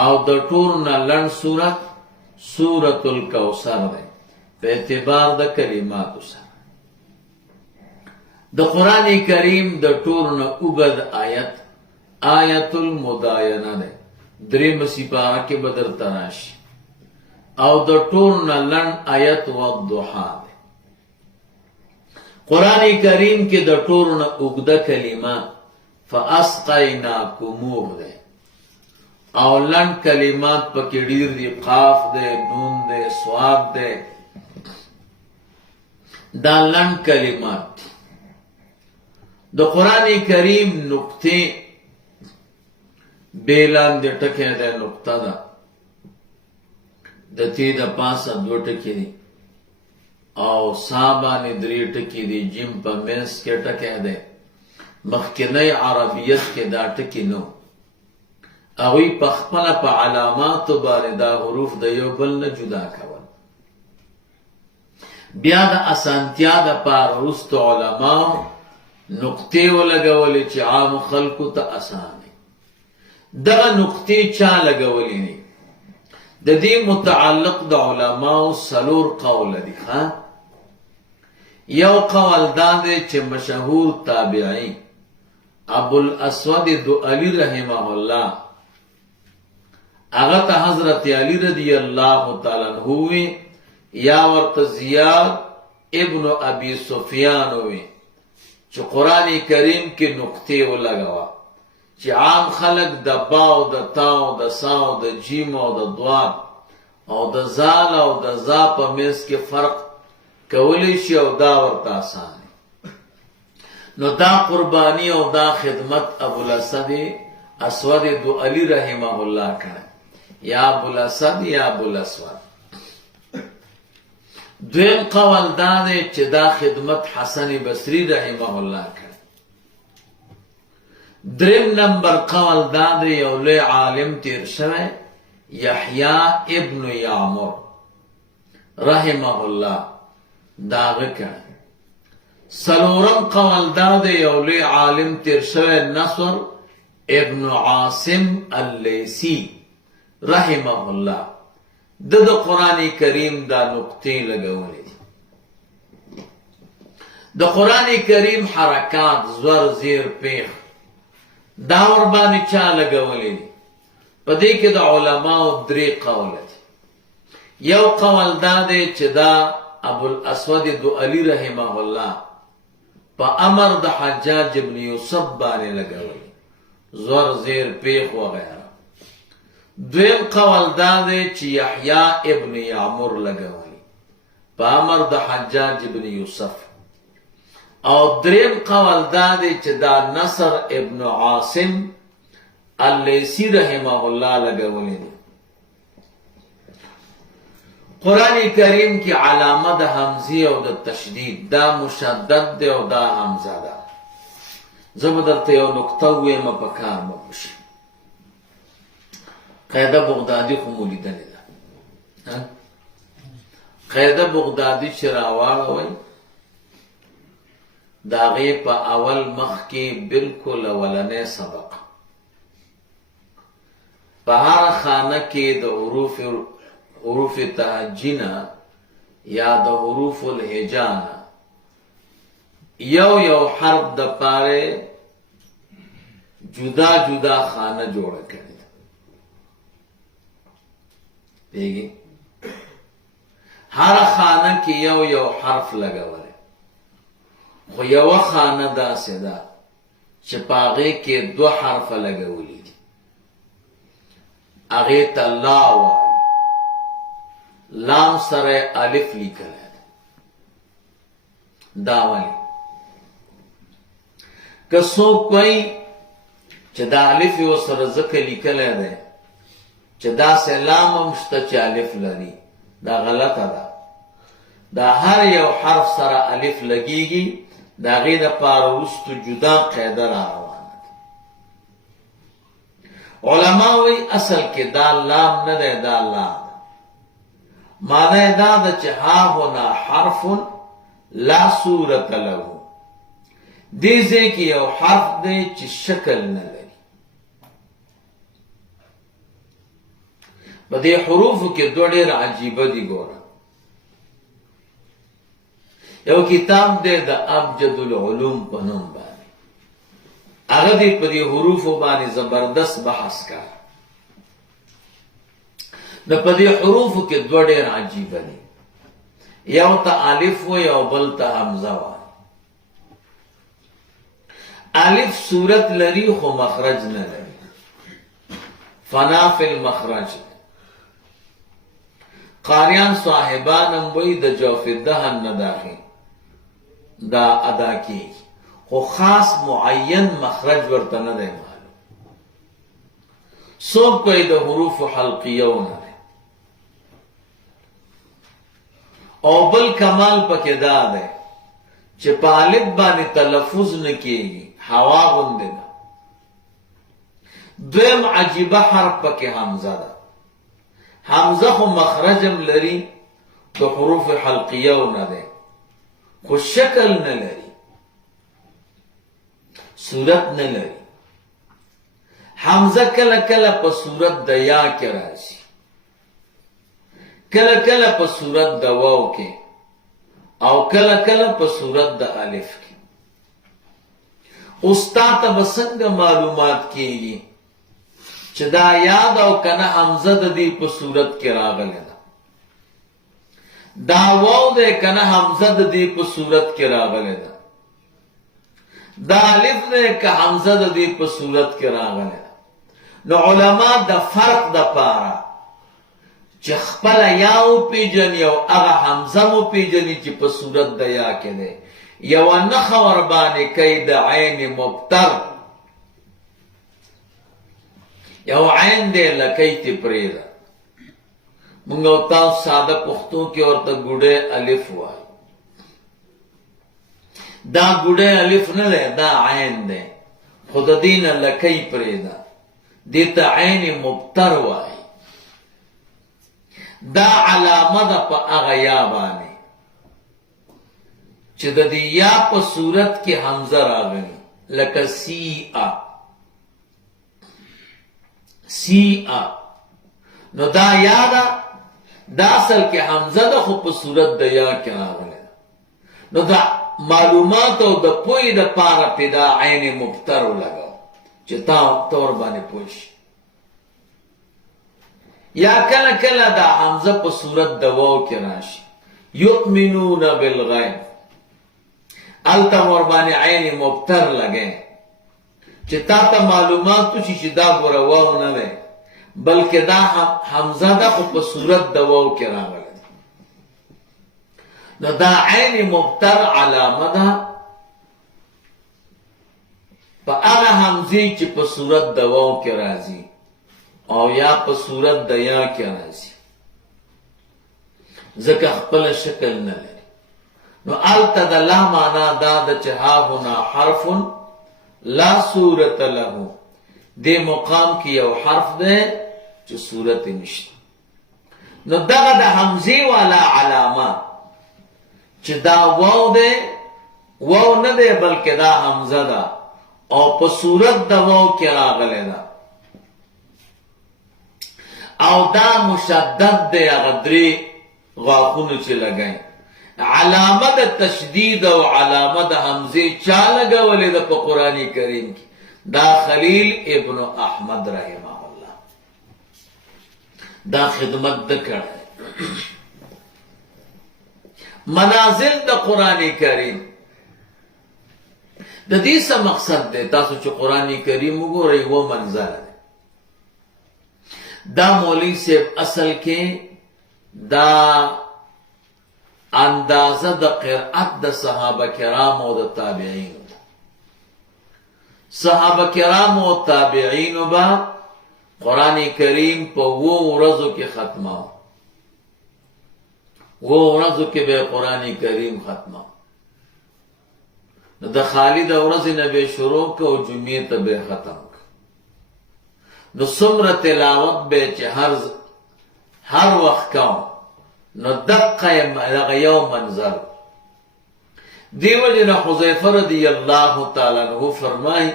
او د ټولو نه لنډ سورت سورة الکوثر ده په اعتبار د کلماتو سره. د قرآن کریم د ټولو نه اوږد آیت آیت المداینه ده، 3 سپاره کې به درته راشي. او د ټولو نه لنډ آیت والضحی ده. قرآن کریم کې د ټولو نه اوږده کلمه فاسقیناکموه ده او لنډ کلمات پکې ډیر دي، قاف ده، نون ده، صاد ده. دا لنډ کلمات دي. د قرآن کریم نقطې بیلاندې ټکی ده، نقطه ده، د تی د پاسه 2 ټکي دي او سا باندې 3 ټکي دي، جیم په منځ کې ټکی ده. مخکنی عربیت کې دا ټکی نو، هغوی په خپله په علاماتو باندې دا حروف د یو بل نه جدا کول. بیا د اسانتیا دپاره وروستو علماو نقطې ولګولې چې عام خلکو ته اسانه. دغه نقطې چا لګولې دي؟ د دې متعلق د علماو 4 قوله دي. یو قول دا دی چې مشهور تابعی ابوالاسود دؤلی رحمه الله هغه ته حضرت علی رضی الله تعالی عنہ وی یا ورته زیاد ابن ابي سفیان وی چې قرآن کریم کې نقطې ولګوا چې عام خلق د با او د تا او د سا او د جیم او د ضاد او د زال او د زا په منځ کې فرق کولی شي او دا ورته آسان. نو دا قربانی او دا خدمت ابوالاسد اسود دؤلی رحمه الله کړه، یا ابوالاسد یا ابوالاسود. دویم قول دا دی چې دا خدمت حسن بصری رحمه الله کړه. 3 نمبر قول دا دی یو لوی عالم تیر شوی یحیی ابن یعمر رحمه الله داغه کړه. سلورم قول دا د یو لوی عالم تیر شوی نصر ابن عاصم اللیثی رحمه الله د قرآن کریم دا نقطې لګولې دي. د قرآن کریم حرکات زور زیر پیخ دا ور باندې چا لګولې دي. په دې کې د علماو درې قول دي. یو قول دا دی چې دا ابو الاسود دؤلی رحمه الله په امر د حجاج ابن یوسف باندې لګولې زور زیر پیخ وغیرہ. دویم قول دا دی چې یحیی ابن یعمر لګولې په امر د حجاج ابن یوسف. او دریم قول دا دی چې دا نصر ابن عاصم اللیثی رحمه الله لګولې دي. قرآن کریم کی علامه د حمزی او د تشدید دا مشدد دی او دا حمزه ده. زه به درته یو نقطه ووایم په کار مه پوشي. قاعده بغدادي خو مو لیدلې ده. قاعده بغدادي چې راواړوئ د هغې په اول مخ کې بلکل اولنی سبق په هره خانه کې د حروف تهجینا یا د حروف الهجانا یو حرف د پاره جدا جدا خانه جوړه کړي ده. دیږي هر خانه کې یو حرف لګولې، خو یو خانه داسې ده چې پاغې کې دو حرف لګولې دي. هغې ته لا وایي. لام سره الف لیکلی ده. دا ولی که څوک وایي چې دا الف یې ورسره ځکه لیکلی دی چې داسې لام هم شته چې الف لري، دا غلطه ده. دا هر یو حرف سره الف لګیږي، د هغې دپاره وروستو جدا قاعده را روانه ده. علما وایي اصل کې دا لام نه دی، دا لام معنی دا ده چې ها هنا حرف لا صورت له. دې ځای کې یو حرف دی چې شکل نه لري. په دې حروفو کې دوه ډېر عجیبه دي. ګوره یو کتاب دی د ابجد العلوم په نوم باندې، هغه دې په دې حروفو باندې زبردست بحث کړ. د په دې حروفو کې دوه ډېر عجیبه دي. یو ته الف وایي او بل ته حمزه وایي. الف صورت لري خو مخرج نه لري، فنا فی المخرج. قاریان صاحبان هم وایي د جوف الدهن نه دا ادا کیږي، خو خاص معین مخرج ورته نه دی معلوم. څوک وایي د حروف حلقیو نه دی. او بل کمال پکې دا دی چې په الف باندې تلفظ نه کیږي، هوا غوندې ده. دویم عجیبه حرف پکې حمزه ده. حمزه خو مخرجم لري، د حروف حلقیو نه دی، خو شکل نه لري، صورت نه لري. حمزه کله کله په صورت د یا کې راځي، کله کله په صورت د واو کې، او کله کله په صورت د الف کې. استاد ته به څنګه معلومات کیږي چې دا یاد او کنه حمزه د دې په صورت کې راغلی ده، دا واو دی کنه حمزه د دې په صورت کې راغلی ده، دا الف دی که حمزه د دې په صورت کې راغلی ده. نو علما د فرق د پاره چې خپل یا وپېژني او هغه حمزه وپېژني چې په صورت د یا کې دی، یوه نښه ورباندې کوي د عین مبتر. یو عین دی لکۍ ته پرېږده، موږ او تاسو ساده پښتو کې ورته ګوډی الف وایو. دا ګوډی الف نه دی، دا عین دی، خو د دې نه لکۍ پرېږده، دې ته عین مبتر وایي. دا علامه ده په هغه یا باندې چې د دې یا په صورت کې حمزه راغلی لکه سیئا نو دا یا ده دا اصل کې حمزه ده خو په صورت د یا کې راغلی نو دا معلومات او د پوی د پاره پیدا عین مبتر لګاو چې تا تور باندې پوښ یا کله کله دا حمزه په صورت د واو کې راشي یؤمنون بالغیب الته ور باندې عین مبتر لګې چې تا ته معلومات شي چې دا ګوره واو نه ده بلکې دا حمزه ده خو په صورت د واو کې راغلی نو دا عین مبتر علامه ده په هغه حمزې چې په صورت د واو کې راځي او یا په صورت د یا کې راځي ځکه خپل شکل نه لري نو الته د لا معنا دا د چې ها هنا حرف لا صورت له دې مقام کې یو حرف ده چې صورت نشته نو دغه د حمزې والا علامه چې دا واو ده واو نه ده بلکې دا حمزه ده او په صورت د واو کې راغلی ده او دا مشدد ده هغه درې غاښونه چې لګای علامه د تشدید او علامه د حمزې چا لګولې ده په قرآن کریم کې دا خلیل ابن احمد رحمه الله دا خدمت ده کړی منازل د قرآن کریم د دې څه مقصد دی تاسو چې قرآن کریم وګورئ و منزل دی دا مولوی صاحب اصل کې دا اندازه د قرأت د صحابه کرام او د تابعین صحابه کرام او تابعین با قرآن کریم په 2 ورځو کې ختمه وہ ورځو کې به قرآن کریم ختمه نو د خالد ورځ نه به شروع کو او جمعې ته به ختم نو څومره تلاوت به چې هر وخت کوم نو دقه یو منظر دیو جن حذیفه رضی الله تعالی عنہ فرمای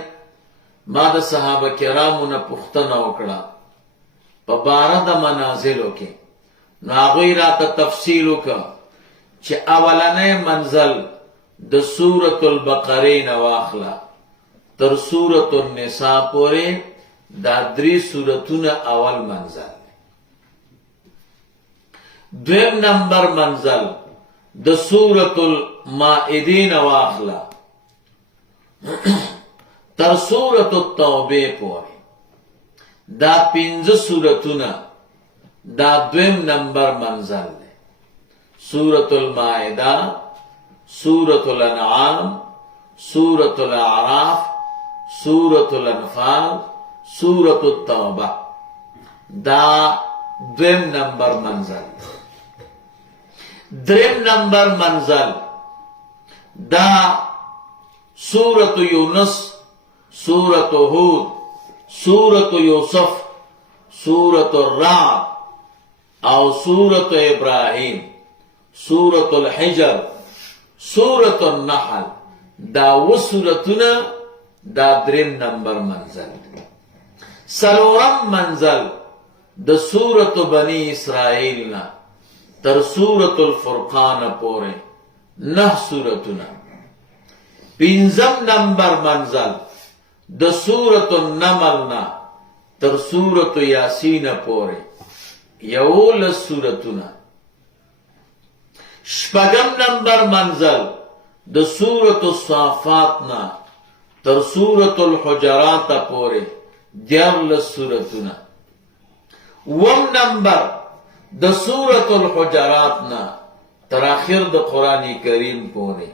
ما د صحابه کرامو نه پوښتنه وکړه په باره د منازلو کې نو هغوی راته تفصیل وکړه چې اولنی منزل د سورة البقره نه واخله تر سورة النساء پورې دا 3 سورتونه اول منزل دویم نمبر منزل د سورة المائده نه واخله تر سورة التوبه پورې دا 5 سورتونه دا دویم نمبر منزل ده سورة المائده سورة الانعام سورة الاعراف سورة الانفال سورة التوبه دا دویم نمبر منزل دریم نمبر منزل دا سورة یونس سورة هود سورة یوسف سورة الرعد او سورة ابراہیم سورة الحجر سورة النحل دا و سورتنا دا دریم نمبر منزل سلورم منزل د سورة بنی اسرائیل نا تر سورة الفرقان پورے 9 سورتنا پنځم نمبر منزل د سورة النمل نا تر سورة یاسین پورے 11 سورتنا شپږم نمبر منزل د سورة الصافات نا تر سورة الحجرات پورے 11 سورتنا وم نمبر د سورة الحجرات نا تر آخر د قرآن کریم پورے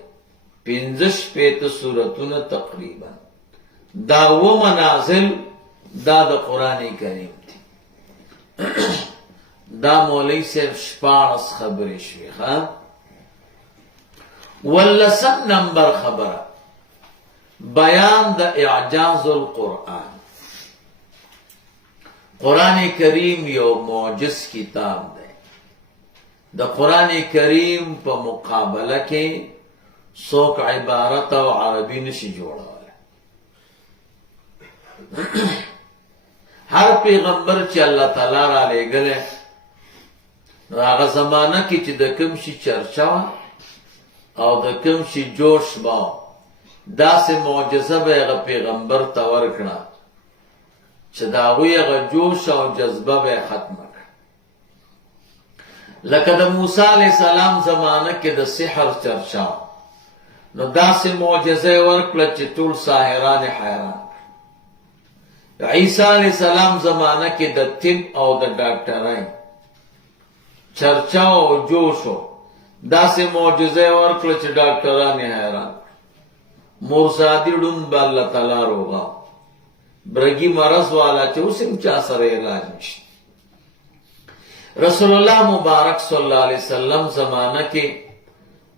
15 سورتنا تقریبا دا و منازل دا د قرآن کریم تھی دا مولوی صاحب 14 خبرې شوې ها ولسم نمبر خبره بیان د اعجاز القرآن قرآن کریم یو معجز کتاب ده د قرآن کریم په مقابله کې څوک عبارت او عربي نشي جوړولی. هر پیغمبر چې الله تعالی را لېږلی نو هغه زمانه کې چې د کوم شي چرچا او د کوم شي جوش به داسې معجزه به هغه پیغمبر ته ورکړه چې د هغوی هغه جوش او جذبه به یې ختمه کړه. لکه د موسی علیه السلام زمانه کې د سحر چرچا نو داسې معجزه یې ورکړه چې ټول ساحران یې حیران. عیسی علیہ السلام زمانہ کې د طب او د ډاکټرۍ چرچا او جوشو داسې معجزه ورکړه چې ډاکټران یې حیران. مورزادي ړوند به الله تعالی روغا، برګي مرض والا چې اوس هم چا سره علاج نشته. رسول الله مبارک صلی الله علیه وسلم زمانہ کې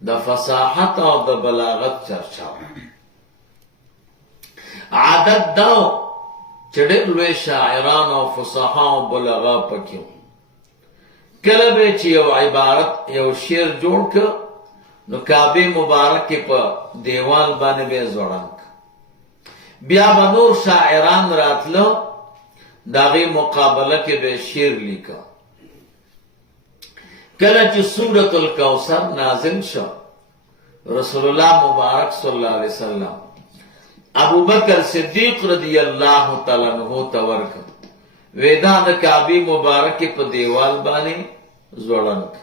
د فصاحت او د بلاغت چرچا عادت داو چې ډېر لوی شاعران او فصحا او بلغا پکې وو. کله به چې یو عبارت یو شعر جوړ کړ نو کعبه مبارکې په دیوال باندې به ځوړند، بیا به نور شاعران راتله د هغې مقابله کې به شعر لیکه. کله چې سورة الکوثر نازل شو رسول الله مبارک صلی الله علیه وسلم ابو بکر صدیق رضی اللہ تعالی عنہ ته ورکړ، وېدا د کعبې مبارکې په دیوال باندې ځوړند.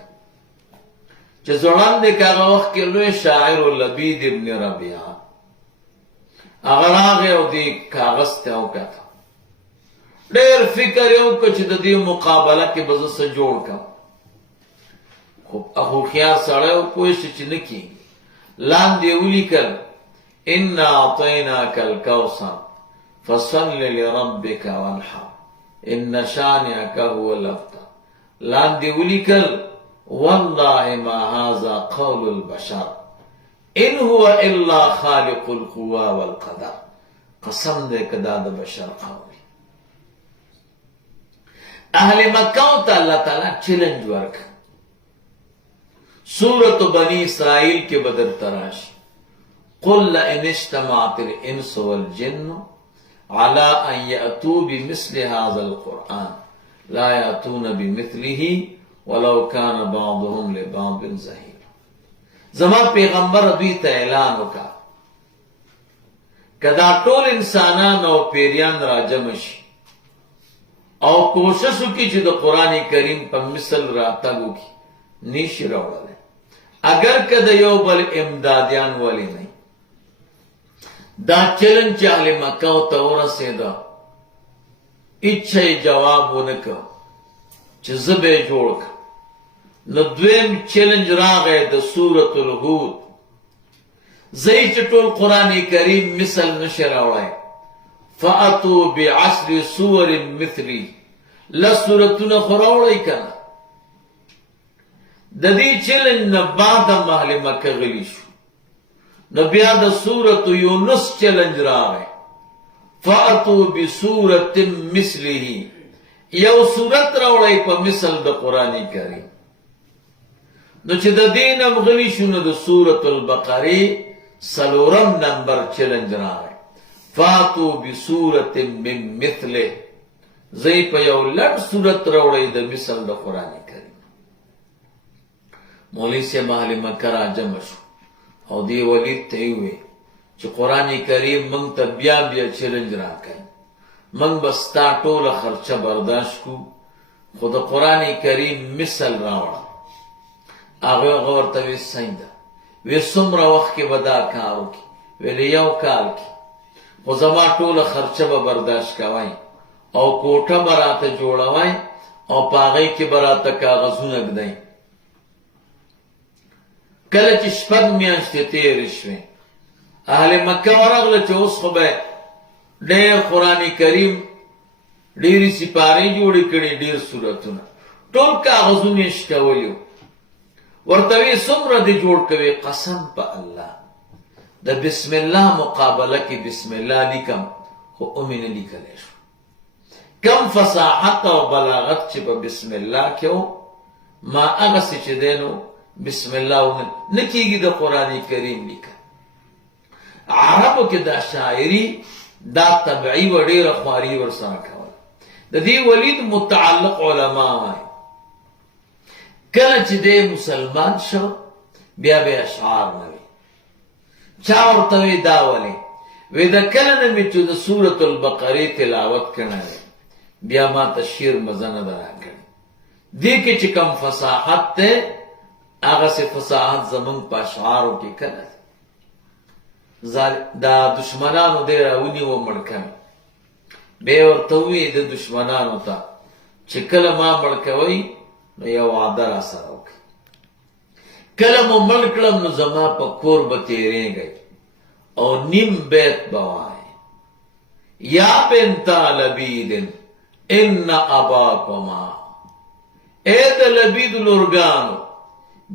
چې ځوړند دی که هغه وخت کې لوی شاعر و لبید ابن ربیعه هغه راغی او دې کاغذ ته وکته، ډېر فکر یې وکړ چې د دې مقابله کې به زه څه جوړ کړم. خو هوښیار سړی و پوه شو چې نه کېږي. لاندې ولیکل انا اعطیناک الکوثر فصل لربک وانحر ان شانئک هو الابتر. لاندې ولیکل والله ما هذا قول البشر ان هو الا خالق القوا والقدر. قسم دې که دا د بشر قول. اهل مکه ته الله تعالی چیلنج ورکړ. سورة بنی اسرائیل کے بدر تراش قل لئن اجتمعت الانس والجن على ان يأتوا بمثل هذا القرآن لا يأتون بمثله ولو كان بعضهم لبعض ظهيرا. زما پیغمبر دوی ته اعلان وکړه کدا ټول انسانان او پیریان راجم شي او کوشش وکړي چې د قرآن کریم په مثل راتګ وکړي، نشي راوړلی اگر که د یو بل امدادیان ولی نه. دا چلن چې اهل مکه ته ورسېده هیڅ یې جواب ونه کړ چې زه به یې جوړ کړم. نو دویم چلنج راغی د سورة الهود، زه چې ټول قرآن کریم مثل نشي راوړی فاتو بعشر سور مثلی، لس سورتونه خو راوړئ که نه. د دې چلنج نه بعد هم اهل مکه غلي شو. نو بیا د سورة یونس چلنج راغی فاتو بسورة مثله، یو سورت راوړئ په مثل د قرآن کریم. نو چې د دې نه هم غلي شو نو د سورة البقرې 4 نمبر چلنج راغی فاتو بسورة من مثله، زی په یو لږ سورت راوړئ د مثل د قرآن کریم. مولوی صاحب اهل مکه راجمع شو او دې ولید ته یې وویل چې قرآن کریم موږ ته بیا بیا چیلنج راکوي، موږ به ستا ټوله خرچه برداشت کړو خو د قرآن کریم مثل راوړه. هغه ورته ویل صحیح ده. وی څومره وخت کې به دا کار وکړي؟ ویل یو کال کې، خو زما ټوله خرچه به برداشت کوئ او کوټه به راته جوړوئ او په هغې کې به راته کاغذونه ږدئ. کله چې 6 میاشتې تېرې شوې اهل مکه ورغله چې اوس خو به ډېر قرآن کریم ډېرې سپارې جوړې کړې، ډېر سورتونه، ټول کاغذونه یې شکولي وو. ورته ویې څومره دې جوړ کوې؟ قسم په الله د بسم الله مقابله کې بسم الله لیکم خو مې نه لیکلی شو. کم فصاحت او بلاغت چې په بسم الله کې و ما هغه څه چې دی نو بسم الله نه کېږي د قرآن کریم لیکل. عربو کې دا شاعري دا طبعي و ډېره خواري ورسره کوله. د دې ولید متعلق علما وایي کله چې دی مسلمان شو بیا به اشعار نه وي. چا ورته وی دا ولې وی د کله نه مې چې د سورة البقرې تلاوت کړی بیا ما ته شعر مزه نه ده راکړې. دې کې چې کوم فصاحت دی هغسې فصاحت زمونږ په اشعارو کې کله دا دشمنانو دی راونیوه مړ کړم. بیا ورته وویې د دشمنانو ته چې کله ما مړ کوئ نو یو وعده را سره وکړئ. کله مو مړ کړم نو زما په کور به تېرېږئ او نیم بیت به وایئ یا بنت لبید ان اباکما اے د لبید لورګانو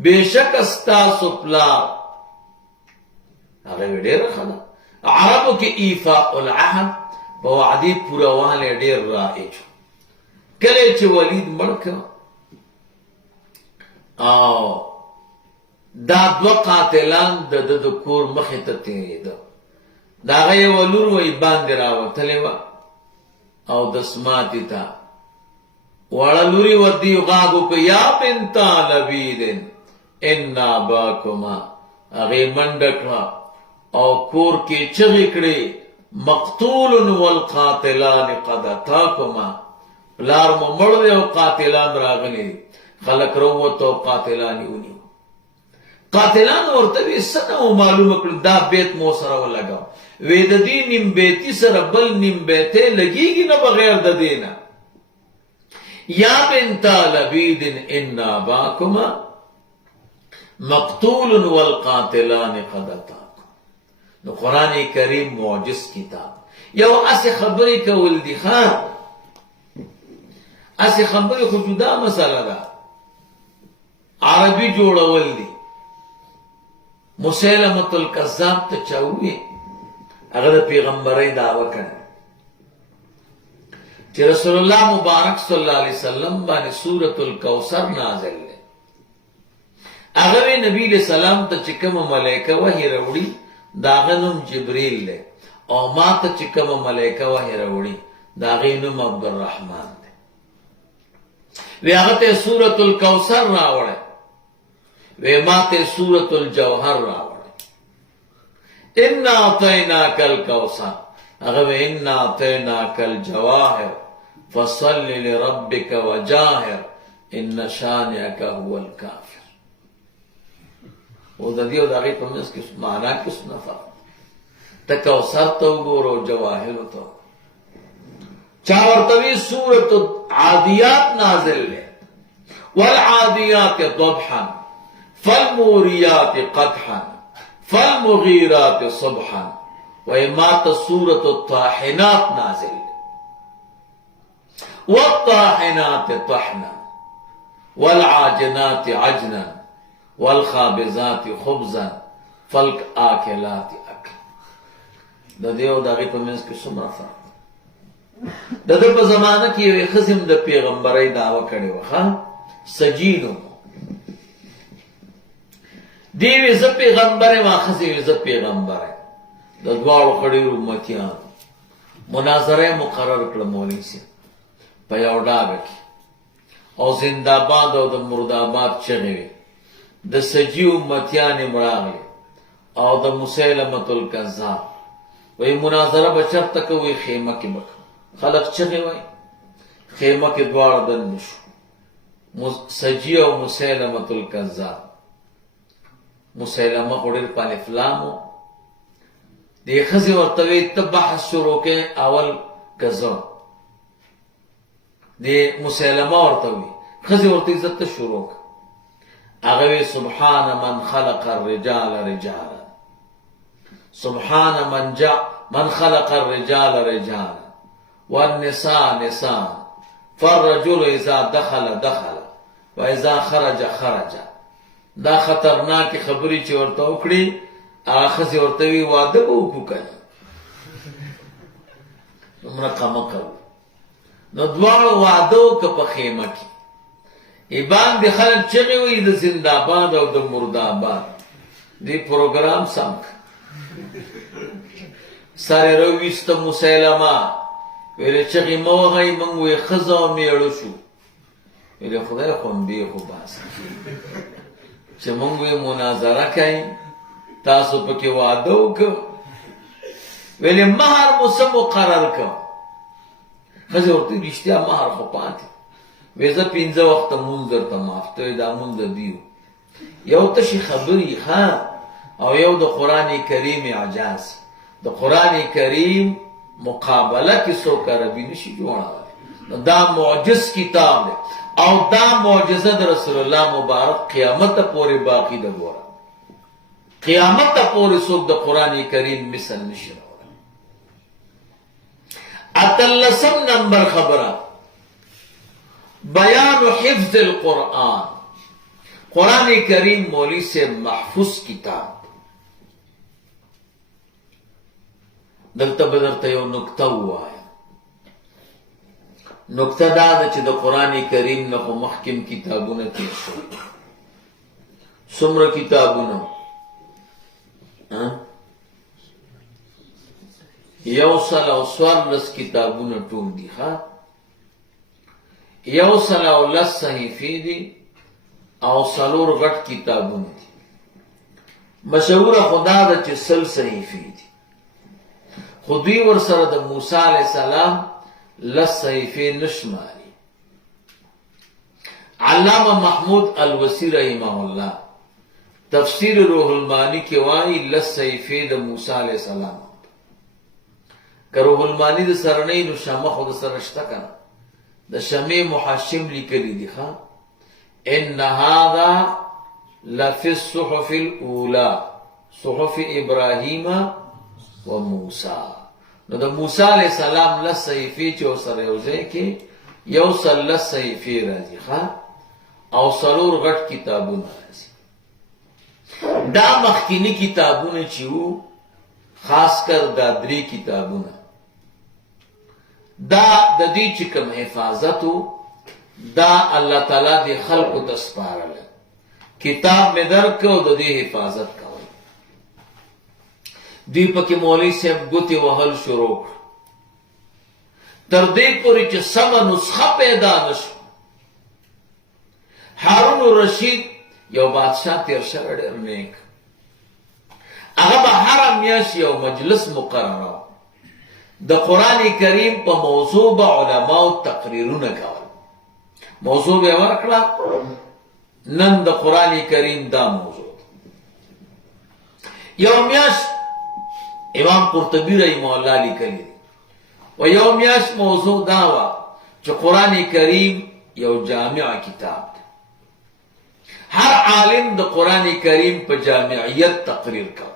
بېشک ستاسو پلار. هغه وی ډېره ښه ده. عربو کې ایفاء العهد په وعدې پورهوالی ډېر رایج و. کله چې ولید مړ کړ او دا دوه قاتلان د ده د کور مخې ته تېرېده. د هغه یوه لور وی باندې راوتلې وه او دسماتې ته وړه لورې ورته یو غاږ وکړ یا بنتا لبیدن ان اباکما. هغې منډه کړه او کور کې چغې کړې مقتول والقاتلان قد اتاکما. پلار مو مړ دی او قاتلان راغلي دي. خلک راووتو او قاتلان یې ونیو. قاتلان ورته وی څه نه معلومه کړل دا بیت مو سره ولګاو. وی د دې نیم بیتي سره بل نیم بیتی لګېږي نه بغیر د دې نه. یا بنتا لبید ان اباکما مقتول والقاتلان قد اتاکم. نو قرآن کریم معجز کتاب. یو اسې خبرې کول دي ښه اسې خبرې خو جدا مسله ده. عربي جوړول دي. مسیلمة الکذاب ته چا وویې هغه د پیغمبرۍ دعوه کړې چې رسول الله مبارک صلی الله علیه وسلم باندې سورة الکوثر نازل دی. هغه وی نبی علیہ السلام ته چې کومه ملایکه وحی راوړي د هغه نوم جبریل دی او ما ته چې کومه ملایکه وحی راوړي د هغې نوم عبدالرحمن دی. وی هغه ته سورة الکوثر راوړی وی ما ته سورة الجوهر راوړی. انا اعطیناک الکوثر هغه وی انا اعطیناک الجواهر فصل لربک وجاهر ان شانئک هو الکافر. او د دې او د هغې په منځ کې معنا کې څه فرق دی. ته کوثر ته وګوره او جواهرو ته. چا ورته وی سورة عادیات نازل دی. والعادیات ضبحا فالموریات قدحا فالمغیرات صبحا. وما ته سورة الطاحنات نازل دی. والطاحنات طحنا والعاجنات عجنا والخابزات خبزا فالآکلات اکل. د دې او د هغې په منځ کې څومره فرق دی. د ده په زمانه کې یوې ښځې هم د پیغمبرۍ دعوه کړې وه ښه سجینو. دې وې زه پیغمبر یم ښځې وې زه پیغمبر یم. د دواړو ښه ډېرو امتیانو مناظره یې مقرر کړه مولوي صاحب په یو ډاګه کې او زنده‌باد او د مرداباد چغې وې. د سجي امتیانې مړاغلې او د مسیلمة الکذاب. وی مناظره به چېرته کوئ خیمه کې به خلک چغې وایي خیمه کې دواړه دننه شو سجي او مسیلمة الکذاب. مسیلمه خو ډېر پالفلام و. دې ښځې ورته وی ته بحث شروع کړې اول که زه. دې مسیلمه ورته وی ښځې ورته عزت ته شروع کړه. هغه وی سبحان من خلق الرجال رجالا سبحان من خلق الرجال رجالا والنساء نساء فالرجل اذا دخل دخل واذا خرج خرج. دا خطرناک خبرې چې ورته وکړي هغه ښځې ورته وی واده به وکړو که نه دومره قمه کوو. نو دواړو واده وکړه په خیمه کې. ایبان دی خلق چغی وی د زندآباد او د مردآباد دی پروگرام سم سر رویست مسیلمه ویلی چغی موغی منگوی خزا میڑو شو ویلی خدای خونبی خو باس چه منگوی مناظره کئی تاسو پکی وعدو که ویلی مہر مسم مقرر که خزی ورطی رشتیا مہر خو پاتی ویزا 15 وقت منظر تا مافتوی دا منظر دیو یو تشی خبری خان او یو دا قرآن کریم عجاز دا قرآن کریم مقابله کی سو کربی نشی جوڑا دا معجز کتاب دے او دا معجزہ دا رسول اللہ مبارک قیامت پوری باقی دا گورا قیامت پوری سوک دا قرآن کریم مثل نشی رہا اتلسم نمبر خبرہ بیان حفظ القرآن قرآن کریم مولی سے محفوظ کتاب دلتا بدرتا یو نکتہ ہوا ہے نکتہ دا چی دا قرآن کریم نخو محکم کتابونا تیشو سمر کتابونا یو سل او سوار لس کتابونا ٹول دی خواہ یو سل او لس صحیفی دی او سلور غٹ کتابون دی مشہور خدا دا چی سل صحیفی دی خودی ورسر دا موسیٰ علیہ السلام لس صحیفی نشماری علامہ محمود الوسی رحمہ اللہ تفسیر روح المانی کے وائی لس صحیفی دا موسیٰ علیہ السلام کہ روح المانی دا سرنی نو شامخ دا سرشتا کنا دا شمی محاشم لکلی دی خواہ ان هذا لفی الصحف الاولا صحف ابراہیم و موسیٰ نو دا موسیٰ علیہ السلام لس صحیفی چو سر یوزے کے یو سل لس صحیفی رازی خواہ او سلور غٹ کتابون رازی دا مخکینی کتابون چیو خاص کر دا دری کتابون دا دی چکم حفاظتو دا اللہ تعالیٰ دی خلق و دسپارل کتاب میں درکو دا دی حفاظت کوئی دی پکی مولی سے گتی وحل شروع تردی پوری چی سم نسخہ پیدا نشو ہارون الرشید یو بادشاہ تیر شرڑ نیک اغبا حرم یاش یو مجلس مقرر دا قرآن کریم پا موضوع با علماء تقریرون کول موضوع بے ورکلا نن دا قرآن کریم دا موضوع یومیاش امام قرطبی رحمہ اللہ لکلی و یومیاش موضوع داوا چو قرآن کریم یو جامع کتاب دا ہر عالم دا قرآن کریم پا جامعیت تقریر کا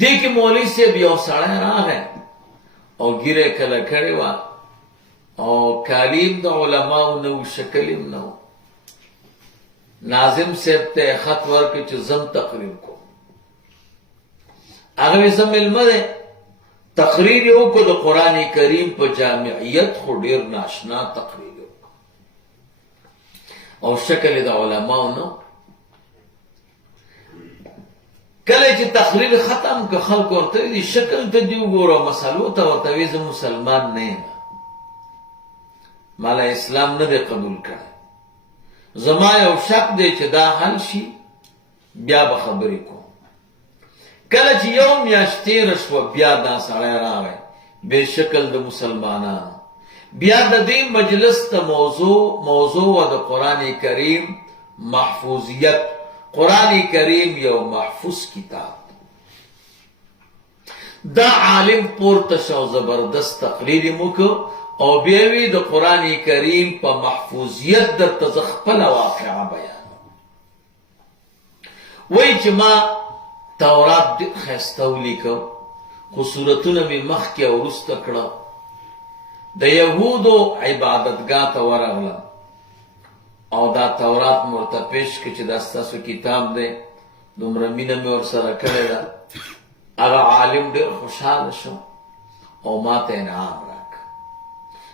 دیکھ مولی سے بھی او سڑے راہ ہے او گرے کلا کھڑے وا او کالیم دا علماء نو شکلیم نو ناظم سیبتے خط ورکی چو زم تقریر کو اگوی زم علم دے تقریر یو کو دا قرآن کریم پا جامعیت خو دیر ناشنا تقریر یو او شکل دا علماء نو کله چې تقریر ختم که خلق ورته دی شکل ته دی وګوره مسلو ته ورته وی زه مسلمان نه یم مالا اسلام نه دی قبول کړی زما یو شک دی چې دا حل شي بیا به خبرې کوم کله چې یو میاشت تېره شوه بیا دا سړی راغی بې شکل د مسلمانانو بیا د دې مجلس ته موضوع و د قرآن کریم محفوظیت قرآن کریم یو محفوظ کتاب دا عالم پورتشو زبردست تقریر مکو او بیوی دا قرآن کریم پا محفوظیت در تزخپل واقعہ بیانو وی چی ما تورات دیر خیستولی کو خصورتون میں مخ کیا ورست کڑا دا یهودو عبادتگاہ تا ورغلا او دا تورات مرتا پیش که چه دستاسو کتاب دے دومره می اور سره کړی دا هغه عالم ډېر خوشحاله شو او ما ته انعام راک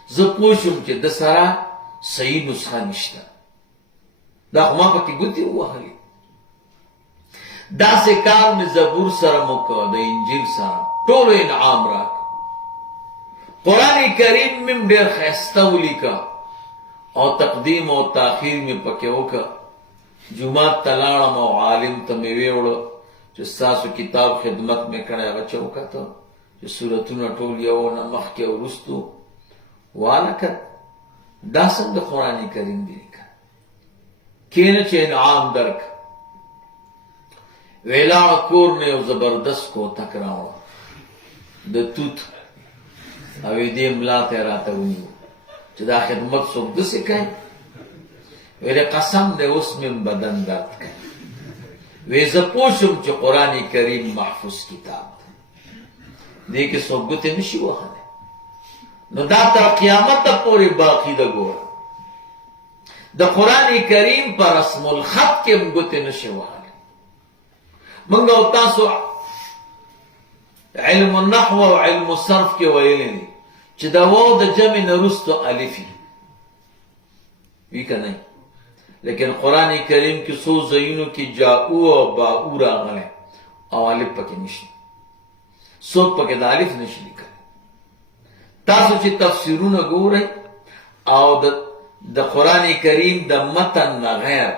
زه پوه شوم چې د سره صحیح نسخه نشته. دا خو ما پکې ګوتې ووهلې. داسې کار مې زبور سره مو کو، د انجیل سره ټولو انعام راک. قرآن کریم مې ډېر ښایسته ولیکه او تقدیم او تاخیر مې پکې وکړه. جومات ته لاړم او عالم ته مې ویوړه چې ستاسو کتاب خدمت مې کړی. هغه چې وکته چې سورتونه ټول یو نه مخکې او وروستو والکه دا څنګه قرآن کریم دی لیکه، کینه چې انعام درک. ویلاړه کور مې یو زبردست کوتک راوړه د توت، او دې ملا ته راته ونیو چې دا خدمت څوک داسې کوي. ویلې قسم دی اوس مې بدن درد کوي. وی زه پوه شم چې قرآن کریم محفوظ کتاب دی، دې کې څوک ګوتې نشي وهلی. نو دا تر قیامته پورې باقي ده. ګوره د قرآن کریم په رسم الخط کې هم ګوتې نشي وهلی. موږ او تاسو علم النحو او علم الصرف کې ویلي دي چې د واو د جمع نه وروسته الف وي که نه، لیکن قرآن کریم کې څو ځایونو کې جاؤ او باؤ راغلی او الف پکې نشي. څوک پکې د الف نشي لیکلی. تاسو چې تفسیرونه ګورئ او د قرآن کریم د متن نه غیر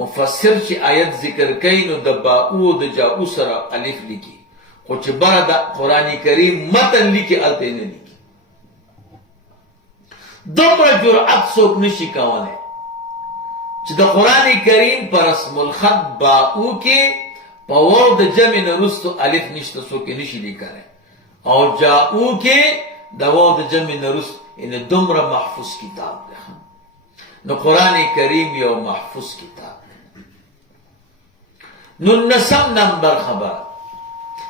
مفسر چې آیت ذکر کوي نو د باؤ او د جاؤ سره الف لیکي، خو چې بره د قرآن کریم متن لیکي هلته یې نه لیکي. دومره جرأت څوک نشي کولی چې د قرآن کریم په رسم الخط باؤ کې په واو د جمع نه وروستو الف نشته، څوک یې نشي لیکلی. او جاؤ کې د واو د جمع نه وروستو، یعنې دومره محفوظ کتاب دی. نو قرآن کریم یو محفوظ کتاب دی. 19 نمبر خبر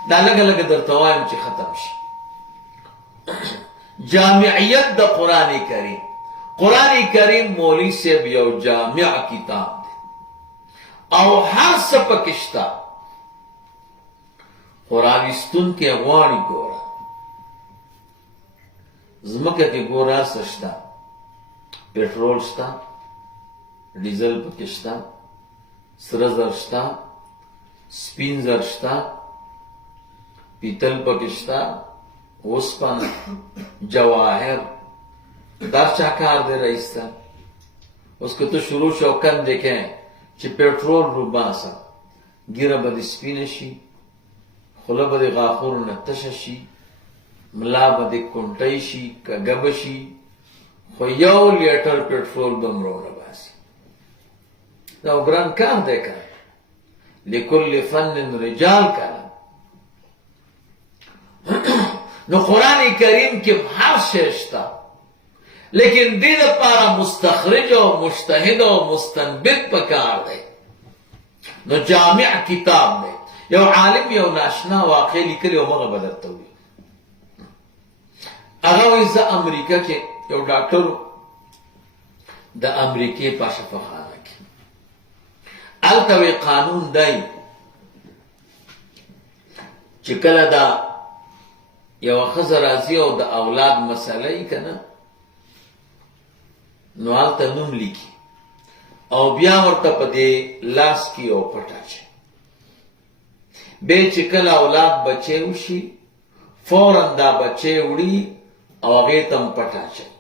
دا لږه لږه درته وایم چې ختم شي. جامعیت د قرآن کریم. قرآن کریم مولوی صاحب یو جامع کتاب دی او هر څه پکې شته. قرآن ایستونکی غواړي ګوره، ځمکه کې ګوره هر څه شته. پټرول شته، ډیزل پکې شته، سره زر شته، سپین زر شته، پیتل پکې شته، اوسپنه، جواهر. دا چا کار دی رئیس ته؟ اوس که ته شروع شو کم دیکھیں چې پټرول رو باسه، ګیره به دې سپینه شي، خوله به دې غاښونو نه تشه شي، ملا به دې کونټۍ شي، کږه به شي، خو 1 لیټر پټرول به مرونه باسي. دا ګران کار دی که لکل فن رجال کنه. نو قرآن کریم کې هر شی شته، لیکن دې لپاره مستخرج او مجتهد او مستنبط پکار دی. نو جامع کتاب دی. یو عالم یو ناشنا واقع لیکلی او هغه به درته ووایي. هغه وایي زه امریکا کې یو ډاکټر د امریکې په شفاخانه کې، هلته وی قانون دی چې کله دا یوه ښځه راځي او د اولاد مسله یې که نه، نو هلته نوم لیکي او بیا ورته په دې لاس کې یو پټ اچوي. بیا چې کله اولاد بچی وشي فوراً دا بچی وړي او هغې ته هم پټ اچوي.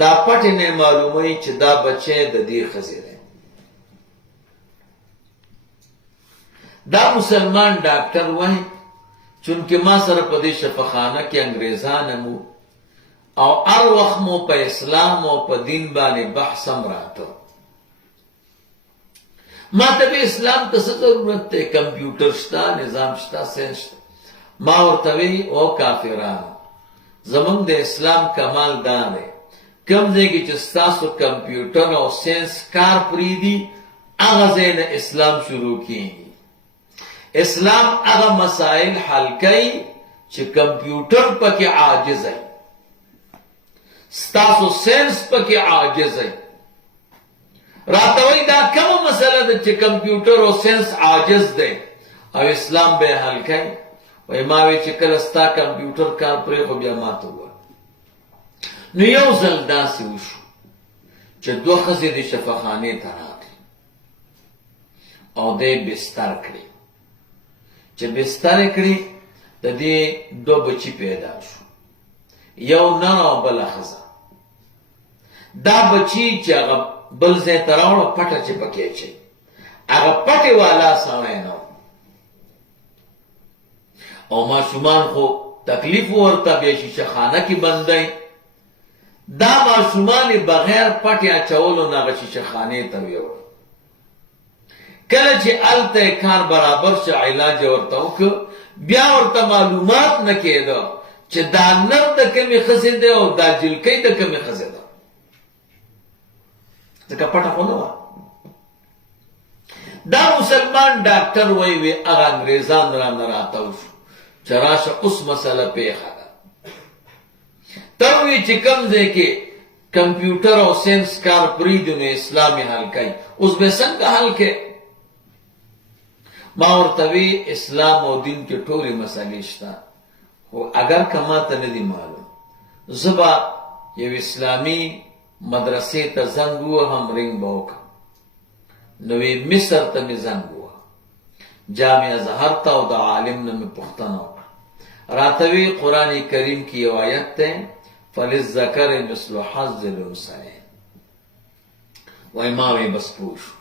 دا پټ نه معلوموي چې دا بچی د دې ښځې دی. دا مسلمان ډاکټر وایي چونکه ما سره په دې شفاخانه کې انګریزان هم او هر وخت مو په اسلام او په دین باندې بحث هم راته. ما ته به اسلام ته څه ضرورت دی؟ کمپیوټر شته، نظام شته، ساینس شته. ما ورته وی او کافرانو، زمونږ د اسلام کمال دا دی کوم ځای کې چې ستاسو کمپیوټر او ساینس کار پرېږدي هغه ځای نه اسلام شروع کېږي. اسلام هغه مسائل حل کوي چې کمپیوټر پکې عاجز دی، ستاسو ساینس پکې عاجز دی. راته وایي دا کومه مسله ده چې کمپیوټر او ساینس عاجز دی او اسلام به حل کوي؟ وایي ما وی چې کله ستا کمپیوټر کار پرېښو بیا ما ته ووایه. نو یو ځل داسې وشو چې دوه ښځې د شفاخانې ته راغلې او دی بستر کړي. چې بستر یې کړي د دې دوه بچي پیدا شو، یو نر او بله ښځه. دا بچي چې هغه بل ځای ته راوړه پټه چې پکې اچوي، هغه پټې والا سړی نه او ماشومان خو تکلیف ورته بیا شیشه خانه کې بندی. دا ماشومان بغیر پټې اچولو نه هغه شیشه خانې ته ویوړ. کله چې هلته کار برابر شو، علاج یې ورته وکړ، بیا ورته معلومات نه کېده چې دا نر د کومې ښځې دی او دا جلکۍ د کومې ښځې ده، ځکه پټه خو نه وه. دا مسلمان ډاکټر وی هغه انګریزان رانه راتاو شو چې راشه اوس مسله پیښه ده. ته وی چې کوم ځای کې کمپیوټر او ساینس کار پرېږدي نو اسلام یې حل کوي. اوس به څنګه حل کوي؟ ما ورته وی اسلام او دین کې ټولې مسلې شته، خو اگر که ما ته نه دي معلوم، زه به یو اسلامي مدرسې ته زنګ ووهم، رنګ به وکړم. نو وی مصر ته مې زنګ ووهم، جامع ازهر ته، او د عالم نه مې پوښتنه وکړه. راته وی قرآن کریم کې یو آیت دی، فللذکر مثل حظ الانثیین. وای ما وی بس پوه شو.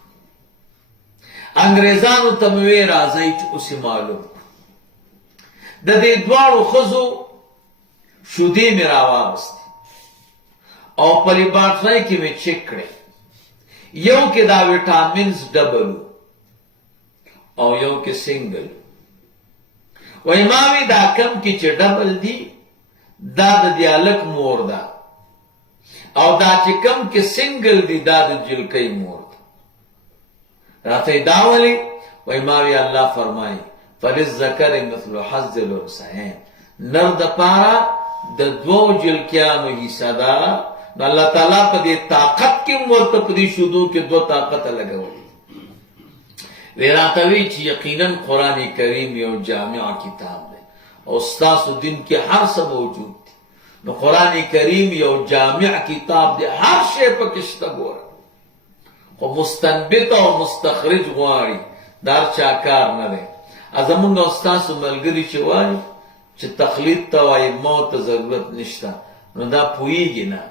انګریزانو ته مې وی راځئ چې اوس یې معلوم کړو. د دې دواړو ښځو شودې مې راواغستې او په لیبارټرۍ کې مې چک کړې. یو کې دا ویټامینز ډبل او یو کې سنګل. وای ما وی دا کم کې چې ډبل دي دا د دې هلک مور ده، او دا چې کم کې سنګل دي دا د جلکۍ مور ده. راته دا ولې؟ وای ما وی الله فرمایي فللذکر مثل حظ الانثیین، نر د پاره د دوو جلکیانو حصه ده. نو الله تعالی په دې طاقت کې ورته په دې شودو کې دوه طاقته لګولي. وی راته وی چې یقینا قرآن کریم یو جامع کتاب دی او ستاسو دین کې هر څه موجود دی. نو قرآن کریم یو جامع کتاب دی، هر شی پکې شته. ګوره خو مستنبط او مستخرج غواړي، دا هر چا کار نه دی. زمونږ او ستاسو ملګري چې وایي چې تقلید ته ائمو ته ضرورت نشته، نو دا پوهیږي نه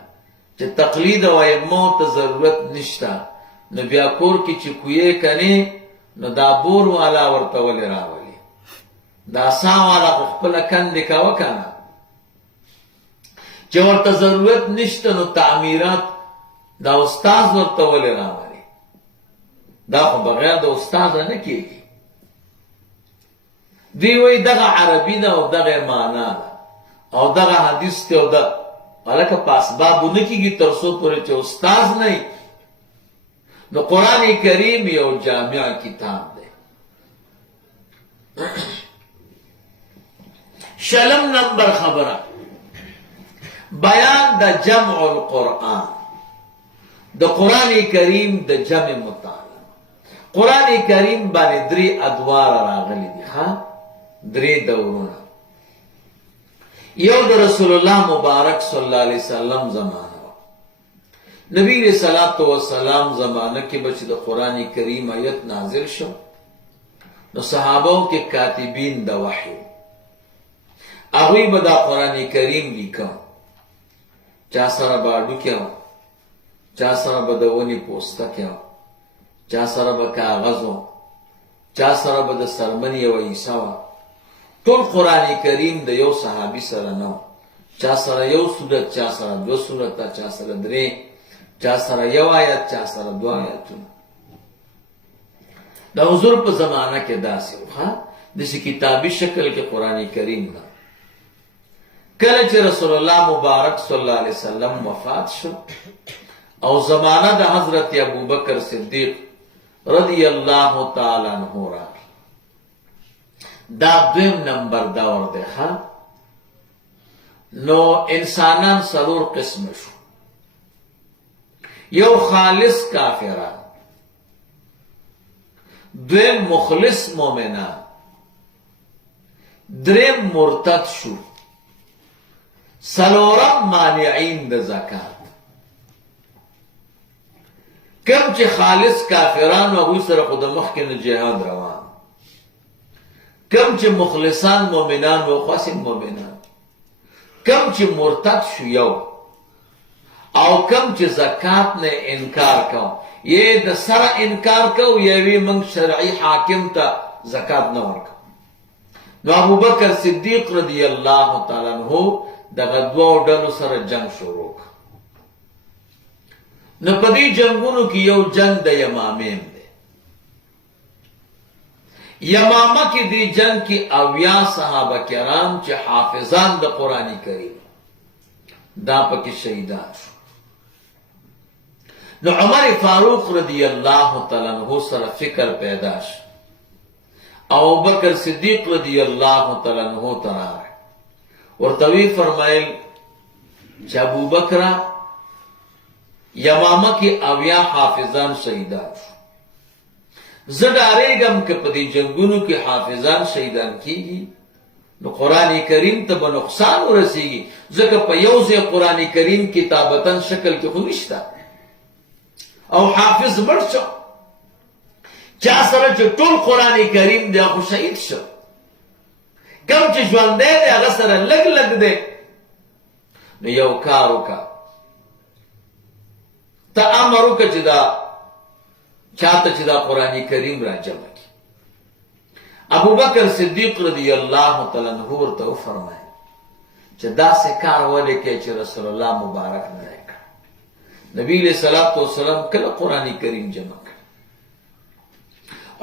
چې تقلید او ائمو ته ضرورت نشته. نو بیا کور کې چې کویې کنې نو دا بور والا ورته ولې راولي؟ دا سا والا خو خپله کندې کوه کنه. چې ورته ضرورت نشته نو تعمیرات دا استاذ ورته ولې راولي؟ دا خو بغیر د استاذ نه کېږي. دی وی دغه عربي ده او دغه معنا ده او دغه حدیث ته او ده هلکه په اسبابو نه کېږي تر څو پورې چې استاذ نه وي. نو قرآن کریم یو جامع کتاب دی. شلم نمبر خبره بیان د جمع القرآن، د قرآن کریم د جمع مطالعه. قرآن کریم باندې درې ادوار راغلي دي، درې دورونه. یو د رسول الله مبارک صلی الله علیه وسلم زمانه، نبی علیہ الصلوۃ والسلام زمانه کې به چې د قرآن کریم آیت نازل شو نو صحابو کې کاتبین د وحی هغوی به دا قرآن کریم لیکه. چا سره به هډوکې وه، چا سره به د ونې پوستکې وه، چا سره به کاغذ و، چا سره به د سرمن یوه عیسه وه. ټول قرآن کریم د یو صحابي سره نه و. چا سره یو صورت، چا سره دو صورته، چا سره درې، چا سره یو آیت، چا سره دو آیتونه. د حضور په زمانه کې داسې و، داسې کتابي شکل کې قرآن کریم نه. کله چې رسول الله مبارک صلی الله علیه وسلم وفات شو او زمانه د حضرت ابوبکر صدیق رضی الله تعالی عنہ راغی، دا دویم نمبر دور دی. نو انسانان څلور قسم شو. یو خالص کافران، دویم مخلص مومنان، دریم مرتد شو، څلورم مانعین د زکات. کم چې خالص کافران او سره خود مخکې نه جهاد روان، کم چې مخلصان مؤمنان او خاصم مؤمنان، کم چې مرتد شو یو، او کم چې زکات نه انکار کو، یې د سره انکار کو، یوی من شرعي حاکم ته زکات نه ورکو. نو ابو بکر صدیق رضی الله تعالی عنہ دغه دوه ډلو سره جنگ شروع کړ. نو په دې جنگونو کې یو جنگ د یمامین دی. یمامه کې دې جنگ کې اویا صحابه کرام چې حافظان د قرآن کریم دا پکې شهیدان شو. نو عمر فاروق رضی الله تعالی عنہ سره فکر پیدا شو. ابو بکر صدیق رضی الله تعالی عنہ تراغ ورتوی فرمایل چې ابو بکر یمامه کې اویا حافظان شهیدان شو. زه ډارېږم که په دې جنگونو کې حافظان شهیدان کیږي نو قرآن کریم ته به نقصان ورسیږي، ځکه په یو ځای قرآن کریم کتابتن شکل کې خو نشته او حافظ مړ شو. چا سره چې ټول قرآن کریم دی خو شهید شو، کم چې ژوندی دی هغه سره لږ لږ دی. نو یو کار وکړه، ته امر وکړه چې دا چاته چې دا قرآن کریم را جمع کړي. ابو بکر صدیق رضی الله تعالی عنہ ورته وفرمایل چې داسې کار ولې کوې چې رسول الله مبارک نه دی کړی. نبی علیہ الصلوۃ والسلام کله قرآن کریم جمع کړ.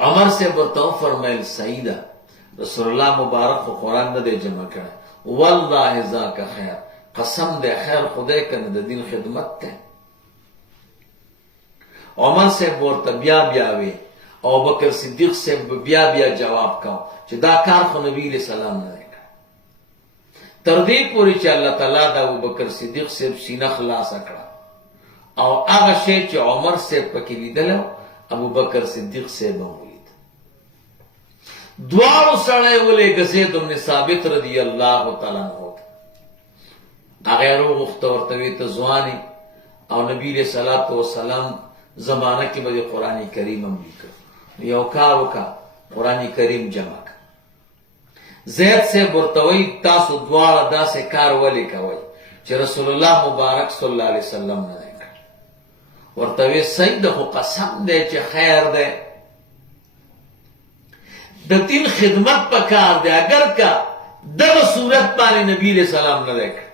عمر سے ورته وفرمایل صحیح ده، رسول الله مبارک خو قرآن نه دی جمع کړی. والله ذاک خیر، قسم دی خیر خدای کنه د دین خدمت ته. عمر سے ورته بیا بیا وی، او بکر صدیق سے بیا بیا جواب کاو چې دا کار خو نبی علیہ السلام نه دی کړی. تر دې پورې چې الله تعالی د ابو بکر صدیق سے سینه خلاص کړه او هغه شی چې عمر سے پکې لیدل ابو بکر صدیق سے به ولید. دواړو سړی ولېږه زید بن ثابت رضی الله تعالی عنہ. هغه وروغوښته ورته وی ته ځوان او نبی علیہ الصلوۃ والسلام زمانہ کې به قرآن کریم هم لیکه. یو کار وکړه، قرآن کریم جمع کړه. زید سے ورته وی تاسو دواړه داسې کار ولې کوئ چې رسول الله مبارک صلی الله علیه وسلم نه دی کړی. ورته وی صحیح ده خو قسم دی چې خیر دی، د دین خدمت پکار دی، اگر که دغه صورت باندې نبی علیہ السلام نه دی کړی.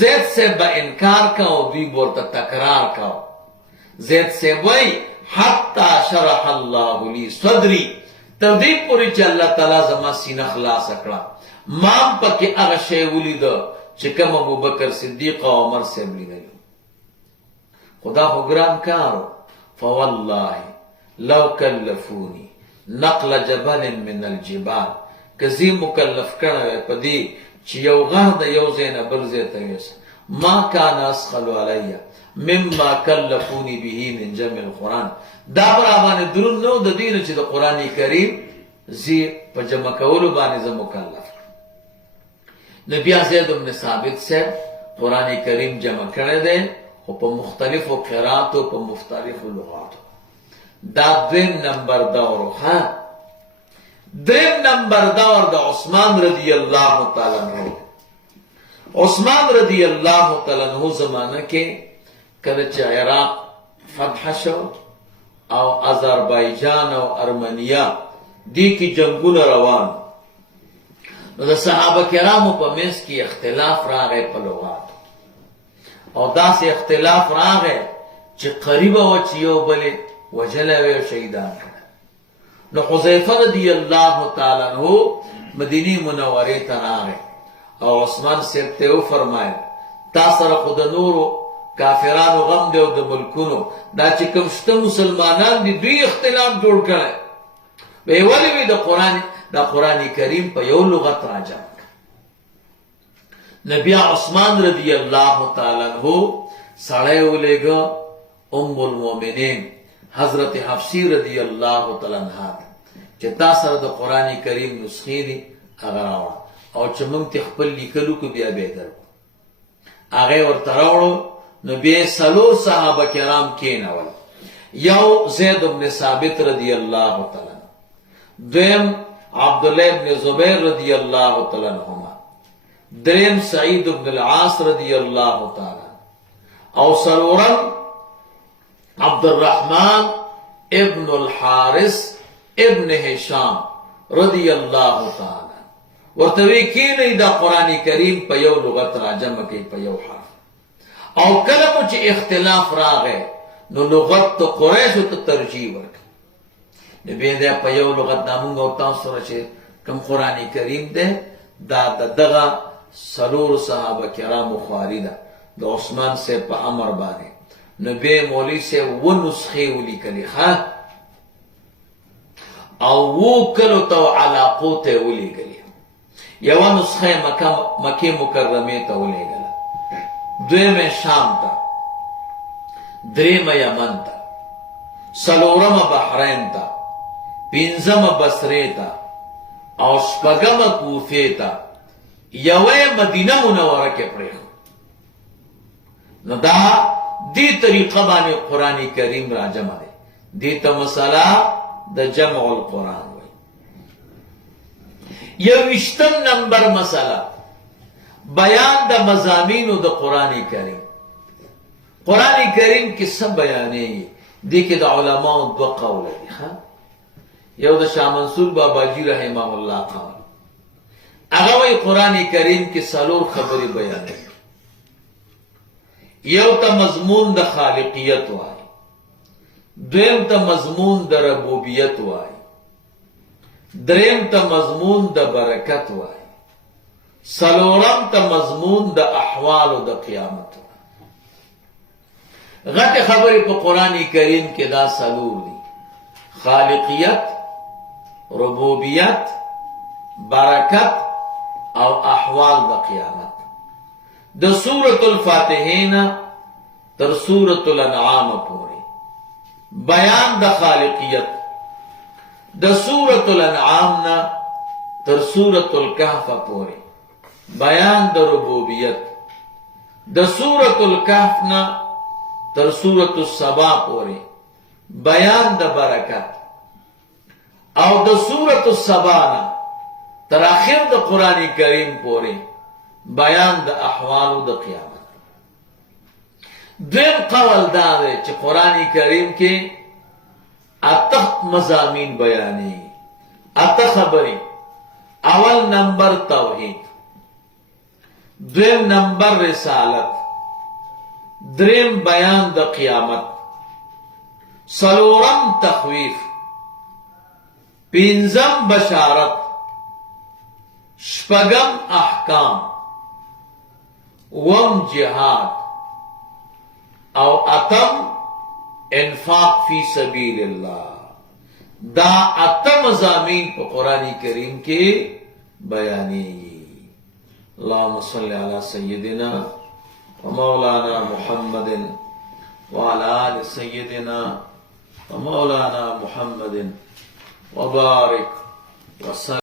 زید سے با انکار کاو، دوی ورته تکرار کاو. زید سے وی حتی شرح اللہ لی صدری، تر دې پورې چې الله تعالی زما سینه خلاص کړه. مام پکې هغه شی ولیده چې کوم ابو بکر صدیق او عمر سے لیدل. خدا خو ګران کارو. فوالله لو کلفونی نقل جبل من الجبال، که زی مکلف کړه په دې چې یو غر د یو ځای نه بل ځای ته یوسم، ما کان اسخل علی مما کلفونی به من جمع القرآن، دا برا باندې درون نو د دین چې د قرآن کریم زی په جمع کولو باندې زه مکلف. نبی زید بن ثابت صاحب قرآن کریم جمع کړی دی خو په مختلفو قراتو په مختلفو لغاتو. دا دویم نمبر دور. دریم نمبر دور د عثمان رضی الله تعالی عنہ. عثمان رضی الله تعالی عنہ زمانہ کې کله چې عراق فتح شو او آذربایجان او ارمنیا دی کې جنگونه روان، نو د صحابه کرامو په منځ کې اختلاف راغی په لغاتو، او داسې اختلاف راغی چې قریبه و چې یو بلې وجلی وی او شهیدان کړه. نو حذیفه رضی الله تعالی عنہ مدینی منورې ته راغی او عثمان صاحب ته وفرمایل تا سره خو د نورو کافرانو غم دی او د ملکونو دا چې کوم شته مسلمانان دي دوی اختلاف جوړ کړی، وی ولې وی د قرآن کریم په یو لغت راجم. نبی عثمان رضی الله تعالی عنہ سړی ولېږه ام المؤمنین حضرت حفصی رضی الله تعالی عنہ چې تا سره د قرآن کریم نسخې دي هغه راوړه او چې موږ ته خپل لیکلو کو بیا به درکو. هغه ورته راوړو، نو بیا سلور صحابه کرام کینول. یو زید بن ثابت رضی اللہ تعالی، دویم عبداللہ بن زبیر رضی اللہ تعالی عنہما، دریم سعید بن العاص رضی اللہ تعالی، او سلورم عبد الرحمن ابن الحارث ابن هشام رضی اللہ تعالی. ورتوی کینی دا قرآن کریم پا یو لغت راجم کی پا یو حرف. او کلمو چی اختلاف راغے نو لغت تو قریشو تو ترجیح ورک. نبی دے پا یو لغت نامونگا و تاثر چی کم قرآن کریم دے دا دغا سلور صحابہ کرام خواری دا دا عثمان سے پا امر بانے. نبی مولی سے وہ نسخے ولی کلی خواہ او وہ کلو تو علاقو تے ولی گلی. یو نسخے مکی مکرمی تا ولی گلا، دویم شام تا، دریم یمن تا، سلورم بحرین تا، پینزم بصری تا، او شپگم کوفی تا، یوے مدینہ منورہ کے پریخ. نو دا دی طریقہ بانے قرآن کریم را جمع دے. دی تا مسئلہ دا جمع القرآن وی. یوشتم نمبر مسئلہ بیان دا مضامین دا قرآن کریم. قرآن کریم کی سب بیانے دی کہ دا علماء دو قول دی. یو دا شاہ منصور بابا جی رحمہ اللہ قول اگوی قرآن کریم کی سلور خبری بیانے. یو تا مضمون دا خالقیت وائی، دویم تا مضمون دا ربوبیت وائی، دریم تا مضمون دا برکت وائی، سلورم تا مضمون دا احوال و دا قیامت وائی. غٹ خبری پا قرآن کریم کے دا سلور دی: خالقیت، ربوبیت، برکت او احوال دا قیامت. دا سورة الفاتحین تر سورة الانعام پوری بیان دا خالقیت، دا سورة الانعام نا تر سورة الکہف پوری بیان دا ربوبیت، دا سورة الکہف نا تر سورة السبا پوری بیان دا برکت، او دا سورة السبا نا تر آخر دا قرآن کریم پوری بیان دا احوالو دا قیامت. دویم قول دارے چی قرآن کریم کے اتخ مضامین بیانی، اتخ خبری. اول نمبر توحید، دویم نمبر رسالت، دریم بیان دا قیامت، سلورم تخویف، پینزم بشارت، شپگم احکام، وم جہاد، او اتم انفاق فی سبیل اللہ. دا اتم مضامین پا قرآن کریم کے بیانی. اللہم صلی علی سیدنا و مولانا محمد وعلی آل سیدنا و مولانا محمد وبارک وسلم.